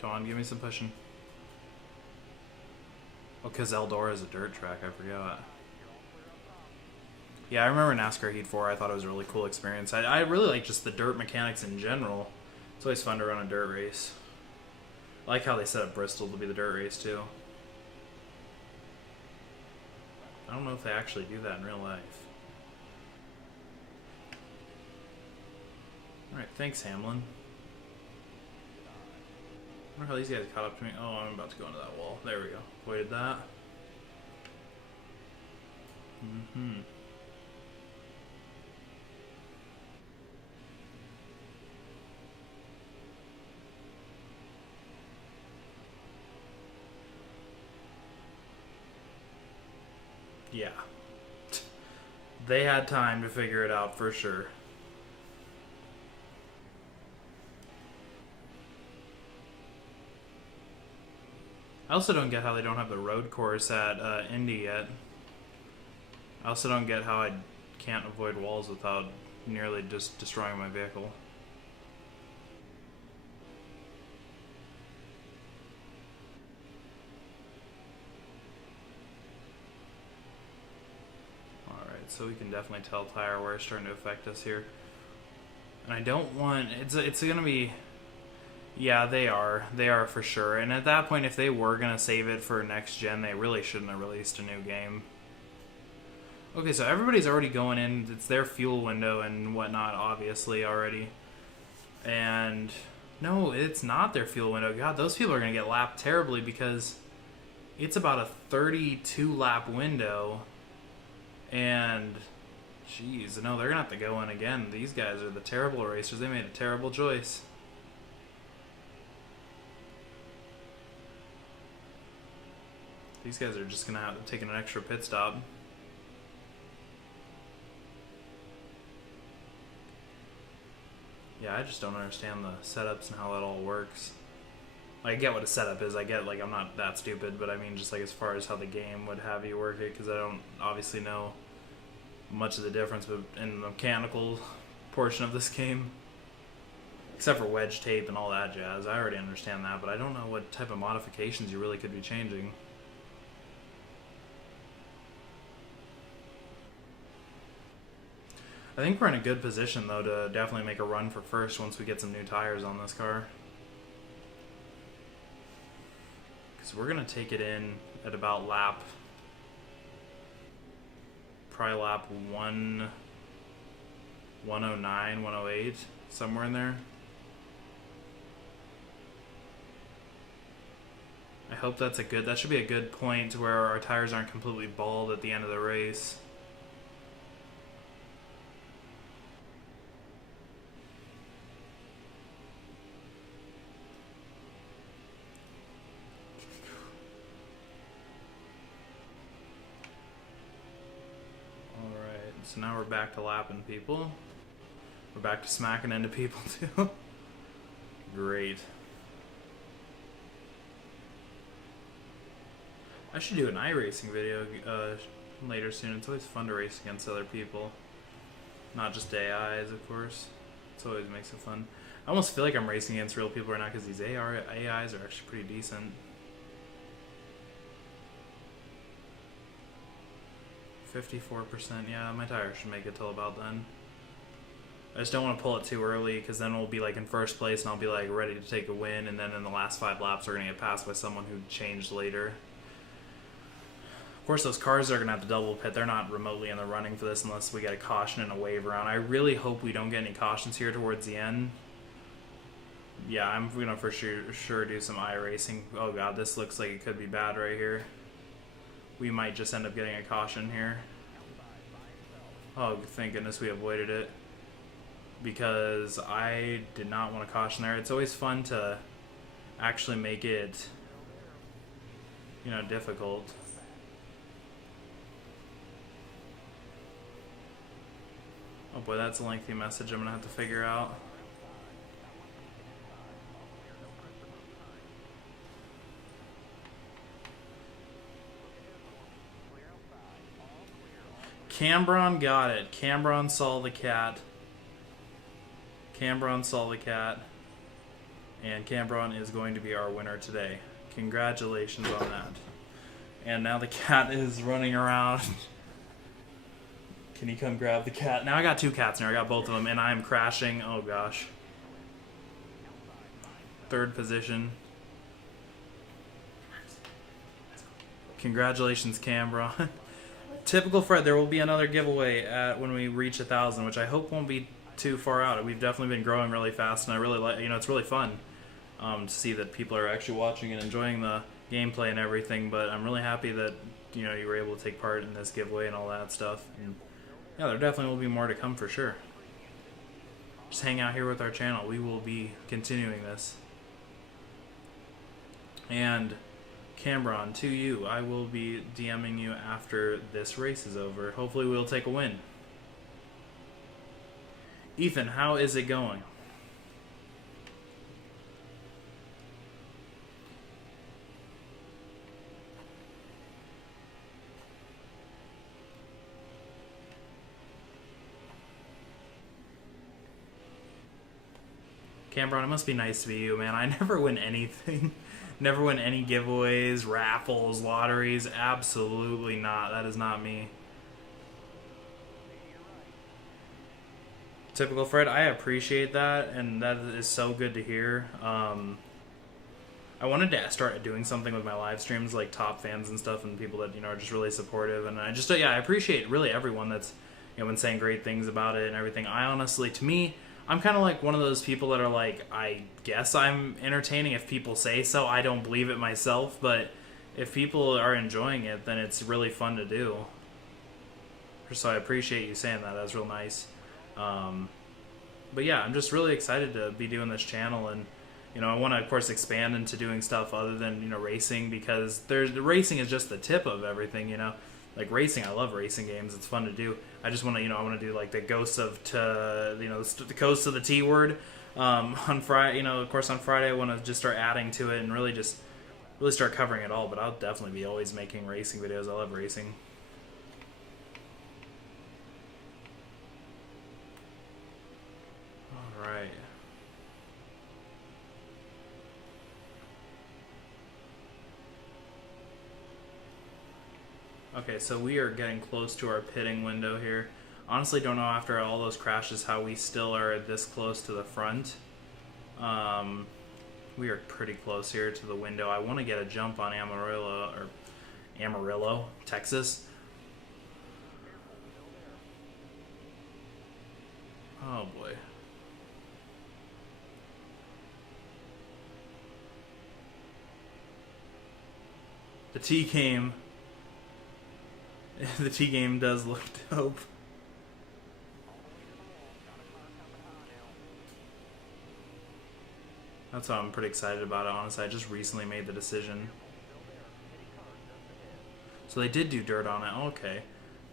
Come on, give me some pushing. Oh, because Eldora is a dirt track, I forgot. Yeah, I remember NASCAR Heat 4. I thought it was a really cool experience. I really like just the dirt mechanics in general. It's always fun to run a dirt race. I like how they set up Bristol to be the dirt race, too. I don't know if they actually do that in real life. Alright, thanks, Hamlin. I wonder how these guys caught up to me. Oh, I'm about to go into that wall. There we go. Avoided that. Yeah. They had time to figure it out for sure. I also don't get how they don't have the road course at Indy yet. I also don't get how I can't avoid walls without nearly just destroying my vehicle. Alright, so we can definitely tell tire wear is starting to affect us here. And I don't want... It's going to be... Yeah, they are. They are for sure. And at that point, if they were going to save it for next gen, they really shouldn't have released a new game. Okay, so everybody's already going in. It's their fuel window and whatnot, obviously, already. And no, it's not their fuel window. God, those people are going to get lapped terribly because it's about a 32-lap window. And, jeez, no, they're going to have to go in again. These guys are the terrible racers. They made a terrible choice. These guys are just going to have to take an extra pit stop. Yeah, I just don't understand the setups and how that all works. I get what a setup is. I get, like, I'm not that stupid, but I mean just, like, as far as how the game would have you work it, because I don't obviously know much of the difference in the mechanical portion of this game. Except for wedge tape and all that jazz. I already understand that, but I don't know what type of modifications you really could be changing. I think we're in a good position, though, to definitely make a run for first once we get some new tires on this car. Because we're going to take it in at about probably lap 109, 108, somewhere in there. I hope that should be a good point to where our tires aren't completely bald at the end of the race. So now we're back to lapping people. We're back to smacking into people too. Great. I should do an iRacing video later soon. It's always fun to race against other people. Not just AIs, of course. It always makes it fun. I almost feel like I'm racing against real people right now because these AIs are actually pretty decent. 54%, yeah, my tire should make it till about then. I just don't want to pull it too early because then we'll be like in first place and I'll be like ready to take a win, and then in the last 5 laps we're going to get passed by someone who changed later. Of course, those cars are going to have to double pit. They're not remotely in the running for this unless we get a caution and a wave around. I really hope we don't get any cautions here towards the end. Yeah, I'm gonna for sure do some iRacing. Oh god, this looks like it could be bad right here. We might just end up getting a caution here. Oh, thank goodness we avoided it, because I did not want to caution there. It's always fun to actually make it, you know, difficult. Oh boy, that's a lengthy message I'm gonna have to figure out. Cambron got it. Cambron saw the cat. Cambron saw the cat. And Cambron is going to be our winner today. Congratulations on that. And now the cat is running around. Can you come grab the cat? Now I got two cats now. I got both of them, and I'm crashing. Oh gosh. Third position. Congratulations, Cambron. Typical Fred, there will be another giveaway when we reach 1,000, which I hope won't be too far out. We've definitely been growing really fast, and I really like, it's really fun to see that people are actually watching and enjoying the gameplay and everything. But I'm really happy that you were able to take part in this giveaway and all that stuff. And yeah, there definitely will be more to come for sure. Just hang out here with our channel. We will be continuing this. And Cambron, to you, I will be DMing you after this race is over. Hopefully we'll take a win. Ethan, how is it going? Cambron, it must be nice to be you, man. I never win anything. Never win any giveaways, raffles, lotteries. Absolutely not. That is not me. Typical Fred, I appreciate that, and that is so good to hear. I wanted to start doing something with my live streams, like top fans and stuff, and people that are just really supportive. And I just I appreciate really everyone that's been saying great things about it and everything. I honestly, to me, I'm kind of like one of those people that are like, I guess I'm entertaining if people say so. I don't believe it myself, but if people are enjoying it, then it's really fun to do. So I appreciate you saying that. That's real nice. But yeah, I'm just really excited to be doing this channel, and I want to, of course, expand into doing stuff other than racing, because the racing is just the tip of everything. Like racing, I love racing games. It's fun to do. I just want to, I want to do like the Ghosts of the Coast of the T Word on Friday. Of course, on Friday I want to just start adding to it and really start covering it all. But I'll definitely be always making racing videos. I love racing. All right. Okay, so we are getting close to our pitting window here. Honestly, don't know after all those crashes how we still are this close to the front. We are pretty close here to the window. I want to get a jump on Amarillo, Texas. Oh boy. The T came. The T game does look dope. That's why I'm pretty excited about it, honestly. I just recently made the decision. So they did do dirt on it. Okay.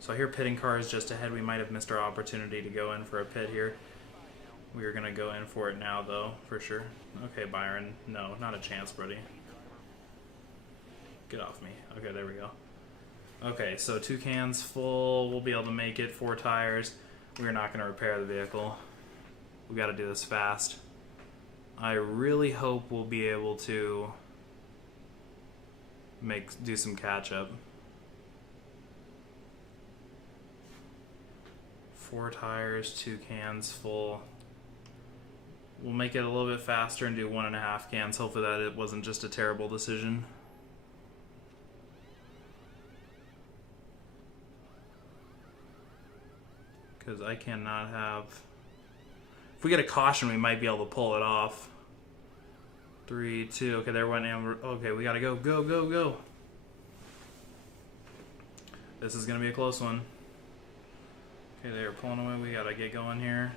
So I hear pitting cars just ahead. We might have missed our opportunity to go in for a pit here. We are going to go in for it now, though, for sure. Okay, Byron. No, not a chance, buddy. Get off me. Okay, there we go. Okay, so 2 cans full. We'll be able to make it. 4 tires. We're not going to repair the vehicle. We got to do this fast. I really hope we'll be able to do some catch up. 4 tires, 2 cans full. We'll make it a little bit faster and do 1.5 cans. Hopefully that it wasn't just a terrible decision. Because I cannot have... If we get a caution, we might be able to pull it off. 3, 2. Okay, there went Amber. Okay, we gotta go. Go, go, go. This is gonna be a close one. Okay, they're pulling away. We gotta get going here.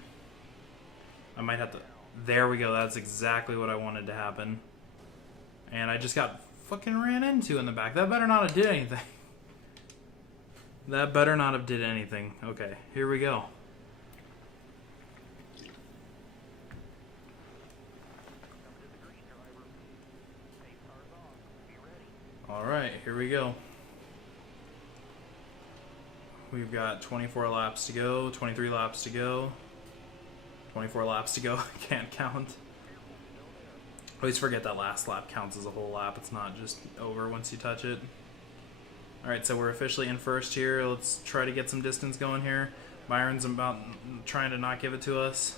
I might have to... There we go. That's exactly what I wanted to happen. And I just got fucking ran into in the back. That better not have did anything. That better not have did anything. Okay, here we go. Alright, here we go. We've got 24 laps to go, 23 laps to go, 24 laps to go. Can't count. Always forget that last lap counts as a whole lap. It's not just over once you touch it. Alright, so we're officially in first here. Let's try to get some distance going here. Byron's about trying to not give it to us.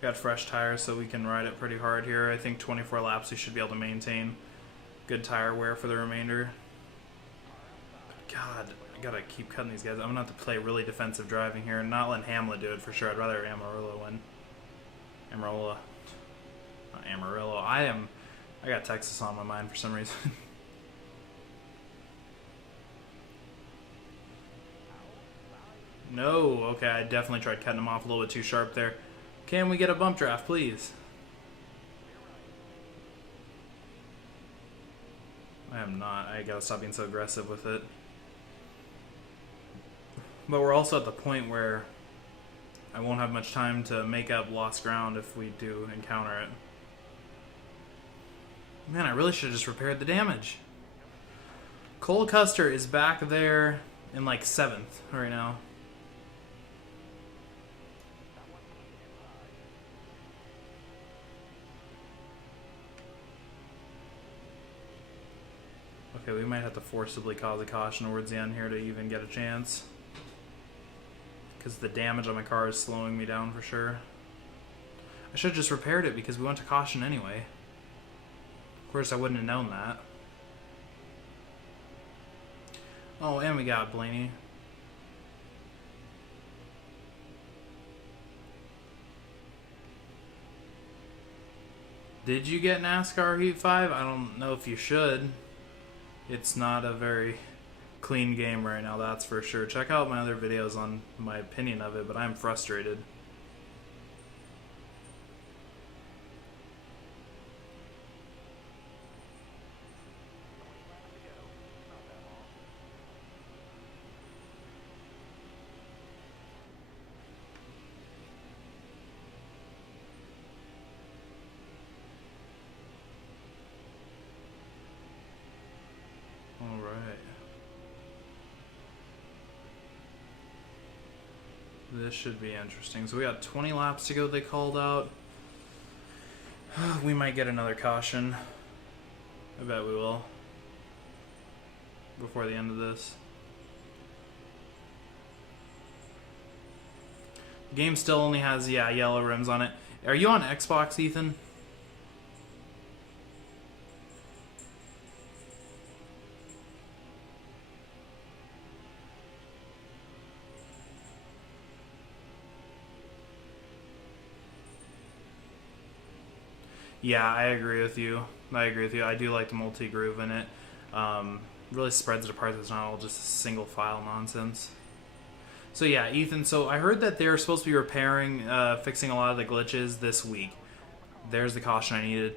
Got fresh tires so we can ride it pretty hard here. I think 24 laps we should be able to maintain good tire wear for the remainder. God, I gotta keep cutting these guys. I'm gonna have to play really defensive driving here and not let Hamlet do it for sure. I'd rather Amarillo win. Amarillo. Not Amarillo. I got Texas on my mind for some reason. No, okay, I definitely tried cutting him off a little bit too sharp there. Can we get a bump draft, please? I am not. I gotta stop being so aggressive with it. But we're also at the point where I won't have much time to make up lost ground if we do encounter it. Man, I really should have just repaired the damage. Cole Custer is back there in like 7th right now. Okay, we might have to forcibly cause a caution towards the end here to even get a chance. Because the damage on my car is slowing me down for sure. I should have just repaired it because we went to caution anyway. Of course, I wouldn't have known that. Oh, and we got Blaney. Did you get NASCAR Heat 5? I don't know if you should. It's not a very clean game right now, that's for sure. Check out my other videos on my opinion of it, but I'm frustrated. This should be interesting. So we got 20 laps to go, they called out. We might get another caution. I bet we will. Before the end of this. The game still only has, yeah, yellow rims on it. Are you on Xbox, Ethan? Yeah, I agree with you. I do like the multi-groove in it. Really spreads it apart. It's not all just single file nonsense. So yeah, Ethan, so I heard that they're supposed to be repairing, fixing a lot of the glitches this week. There's the caution I needed.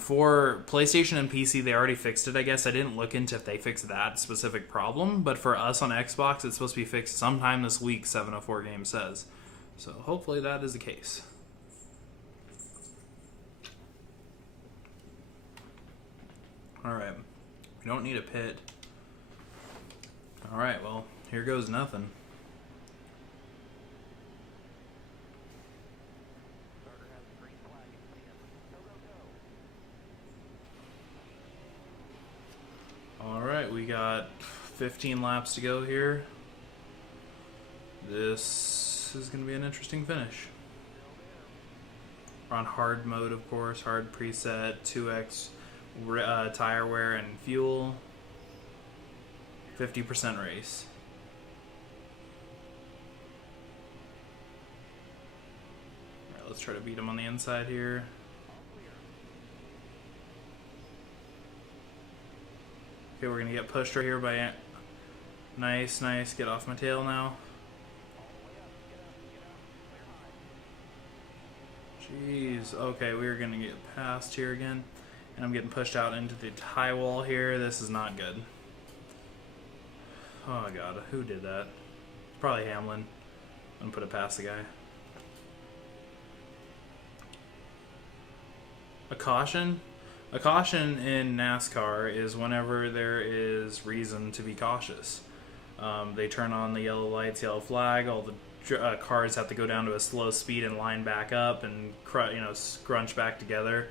For PlayStation and PC, they already fixed it, I guess. I didn't look into if they fixed that specific problem, but for us on Xbox, it's supposed to be fixed sometime this week, 704 Game says. So hopefully that is the case. Alright, we don't need a pit. Alright, well, here goes nothing. Alright, we got 15 laps to go here. This is going to be an interesting finish. We're on hard mode, of course, hard preset, 2x tire wear and fuel, 50% race. Alright, let's try to beat him on the inside here. Okay, we're gonna get pushed right here by... Nice, nice. Get off my tail now. Jeez. Okay, we're gonna get past here again. And I'm getting pushed out into the tie wall here. This is not good. Oh my god, who did that? Probably Hamlin. I'm gonna put it past the guy. A caution? A caution in NASCAR is whenever there is reason to be cautious. They turn on the yellow lights, yellow flag. All the cars have to go down to a slow speed and line back up and scrunch back together,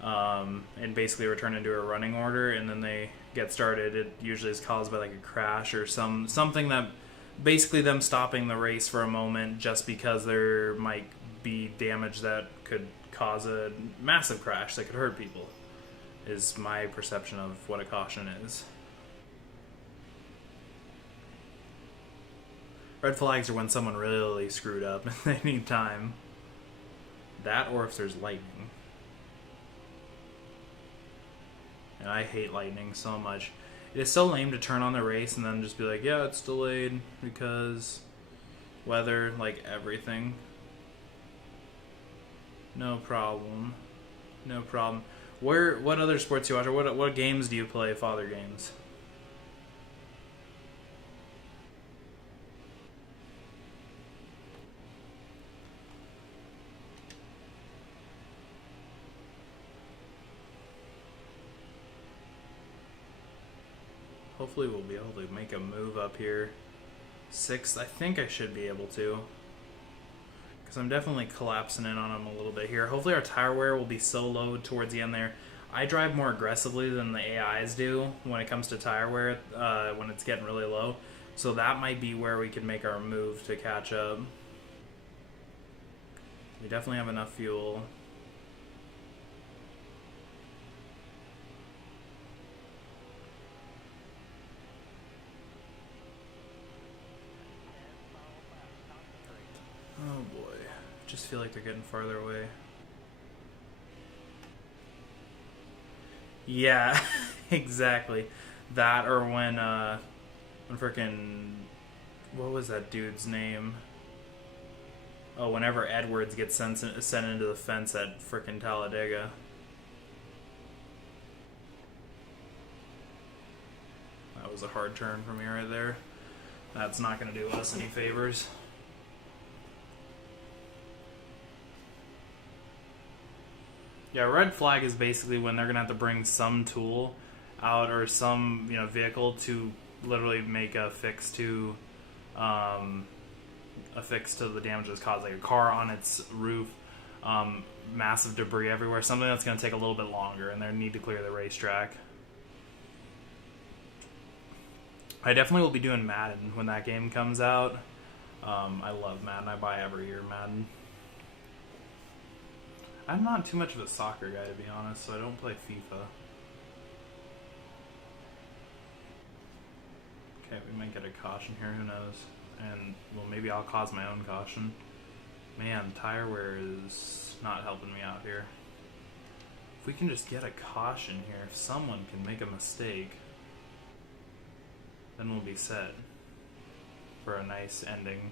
and basically return into a running order. And then they get started. It usually is caused by like a crash or something that basically them stopping the race for a moment just because there might be damage that could cause a massive crash that could hurt people. Is my perception of what a caution is. Red flags are when someone really screwed up and they need time. That or if there's lightning. And I hate lightning so much. It is so lame to turn on the race and then just be like, yeah, it's delayed because weather, like everything. No problem. No problem. What other sports do you watch, or what games do you play, father games? Hopefully we'll be able to make a move up here. 6th, I think I should be able to. Because I'm definitely collapsing in on them a little bit here. Hopefully our tire wear will be so low towards the end there. I drive more aggressively than the AIs do when it comes to tire wear when it's getting really low. So that might be where we can make our move to catch up. We definitely have enough fuel. Oh boy. Just feel like they're getting farther away. Yeah, exactly. That or when frickin', what was that dude's name? Oh, whenever Edwards gets sent into the fence at frickin' Talladega. That was a hard turn for me right there. That's not going to do us any favors. Yeah, red flag is basically when they're going to have to bring some tool out or some vehicle to literally make a fix to the damages caused, like a car on its roof, massive debris everywhere, something that's going to take a little bit longer, and they need to clear the racetrack. I definitely will be doing Madden when that game comes out. I love Madden. I buy every year Madden. I'm not too much of a soccer guy, to be honest, so I don't play FIFA. Okay, we might get a caution here, who knows? And, well, maybe I'll cause my own caution. Man, tire wear is not helping me out here. If we can just get a caution here, if someone can make a mistake, then we'll be set for a nice ending.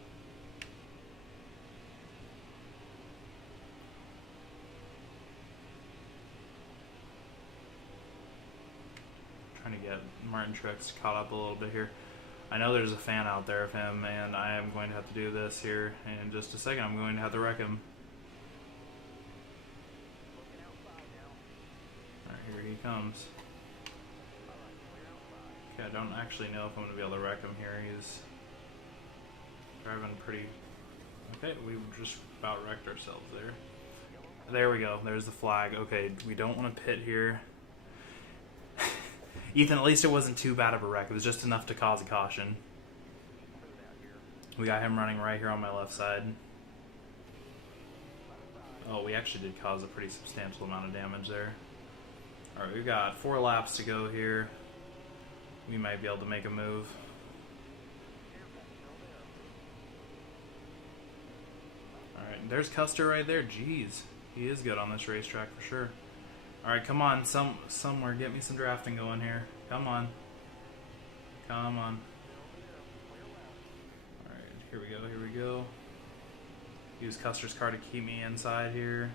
Trying to get Martin Truex caught up a little bit here. I know there's a fan out there of him, and I am going to have to do this here in just a second. I'm going to have to wreck him. Alright, here he comes. Okay, I don't actually know if I'm going to be able to wreck him here. He's driving pretty... Okay, we just about wrecked ourselves there. There we go. There's the flag. Okay, we don't want to pit here. Ethan, at least it wasn't too bad of a wreck. It was just enough to cause a caution. We got him running right here on my left side. Oh, we actually did cause a pretty substantial amount of damage there. Alright, we've got 4 laps to go here. We might be able to make a move. Alright, there's Custer right there. Jeez, he is good on this racetrack for sure. All right, come on, somewhere, get me some drafting going here. Come on, come on. All right, here we go, here we go. Use Custer's car to keep me inside here.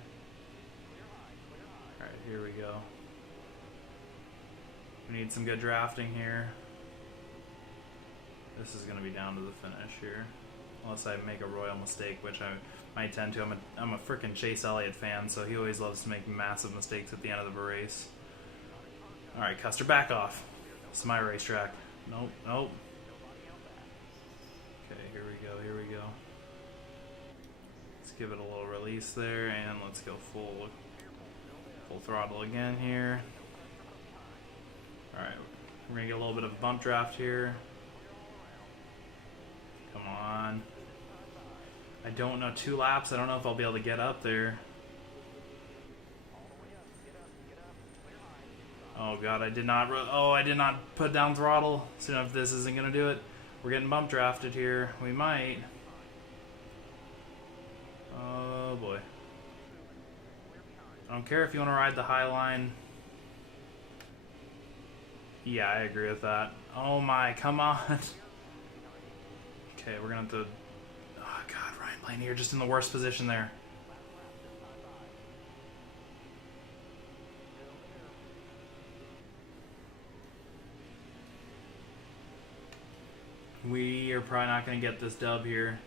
All right, here we go. We need some good drafting here. This is going to be down to the finish here. Unless I make a royal mistake, which I might tend to. I'm a freaking Chase Elliott fan, so he always loves to make massive mistakes at the end of the race. Alright, Custer, back off. It's my racetrack. Nope, nope. Okay, here we go, here we go. Let's give it a little release there, and let's go full throttle again here. Alright, we're going to get a little bit of a bump draft here. Come on. I don't know, 2 laps. I don't know if I'll be able to get up there. Oh god, I did not put down throttle. So if this isn't going to do it, we're getting bump drafted here. We might. Oh boy. I don't care if you want to ride the high line. Yeah, I agree with that. Oh my, come on. Okay, we're going to have to... Oh, God, Ryan Blaney, you're just in the worst position there. We are probably not going to get this dub here.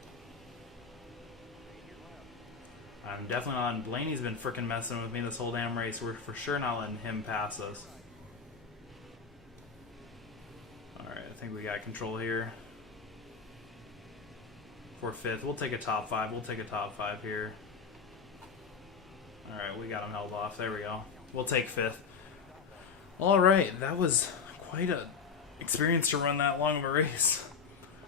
I'm definitely not... Blaney's been freaking messing with me this whole damn race. We're for sure not letting him pass us. Alright, I think we got control here. For 5th. We'll take a top 5. We'll take a top 5 here. Alright, we got him held off. There we go. We'll take 5th. Alright, that was quite a experience to run that long of a race.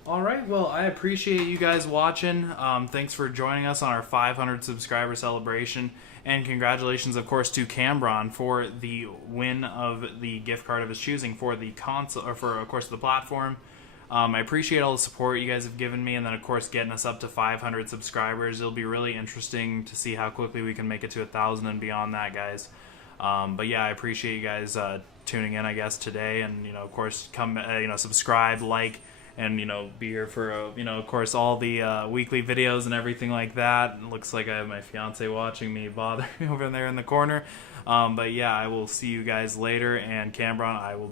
Alright, well, I appreciate you guys watching. Thanks for joining us on our 500 subscriber celebration. And congratulations, of course, to Cambron for the win of the gift card of his choosing for the console, or for, of course, the platform. I appreciate all the support you guys have given me, and then, of course, getting us up to 500 subscribers. It'll be really interesting to see how quickly we can make it to 1,000 and beyond that, guys. But yeah, I appreciate you guys tuning in, I guess, today, and, you know, of course, come, subscribe, like, and, be here for, of course, all the weekly videos and everything like that. It looks like I have my fiance watching me bother over there in the corner. But yeah, I will see you guys later, and Cambron, I will be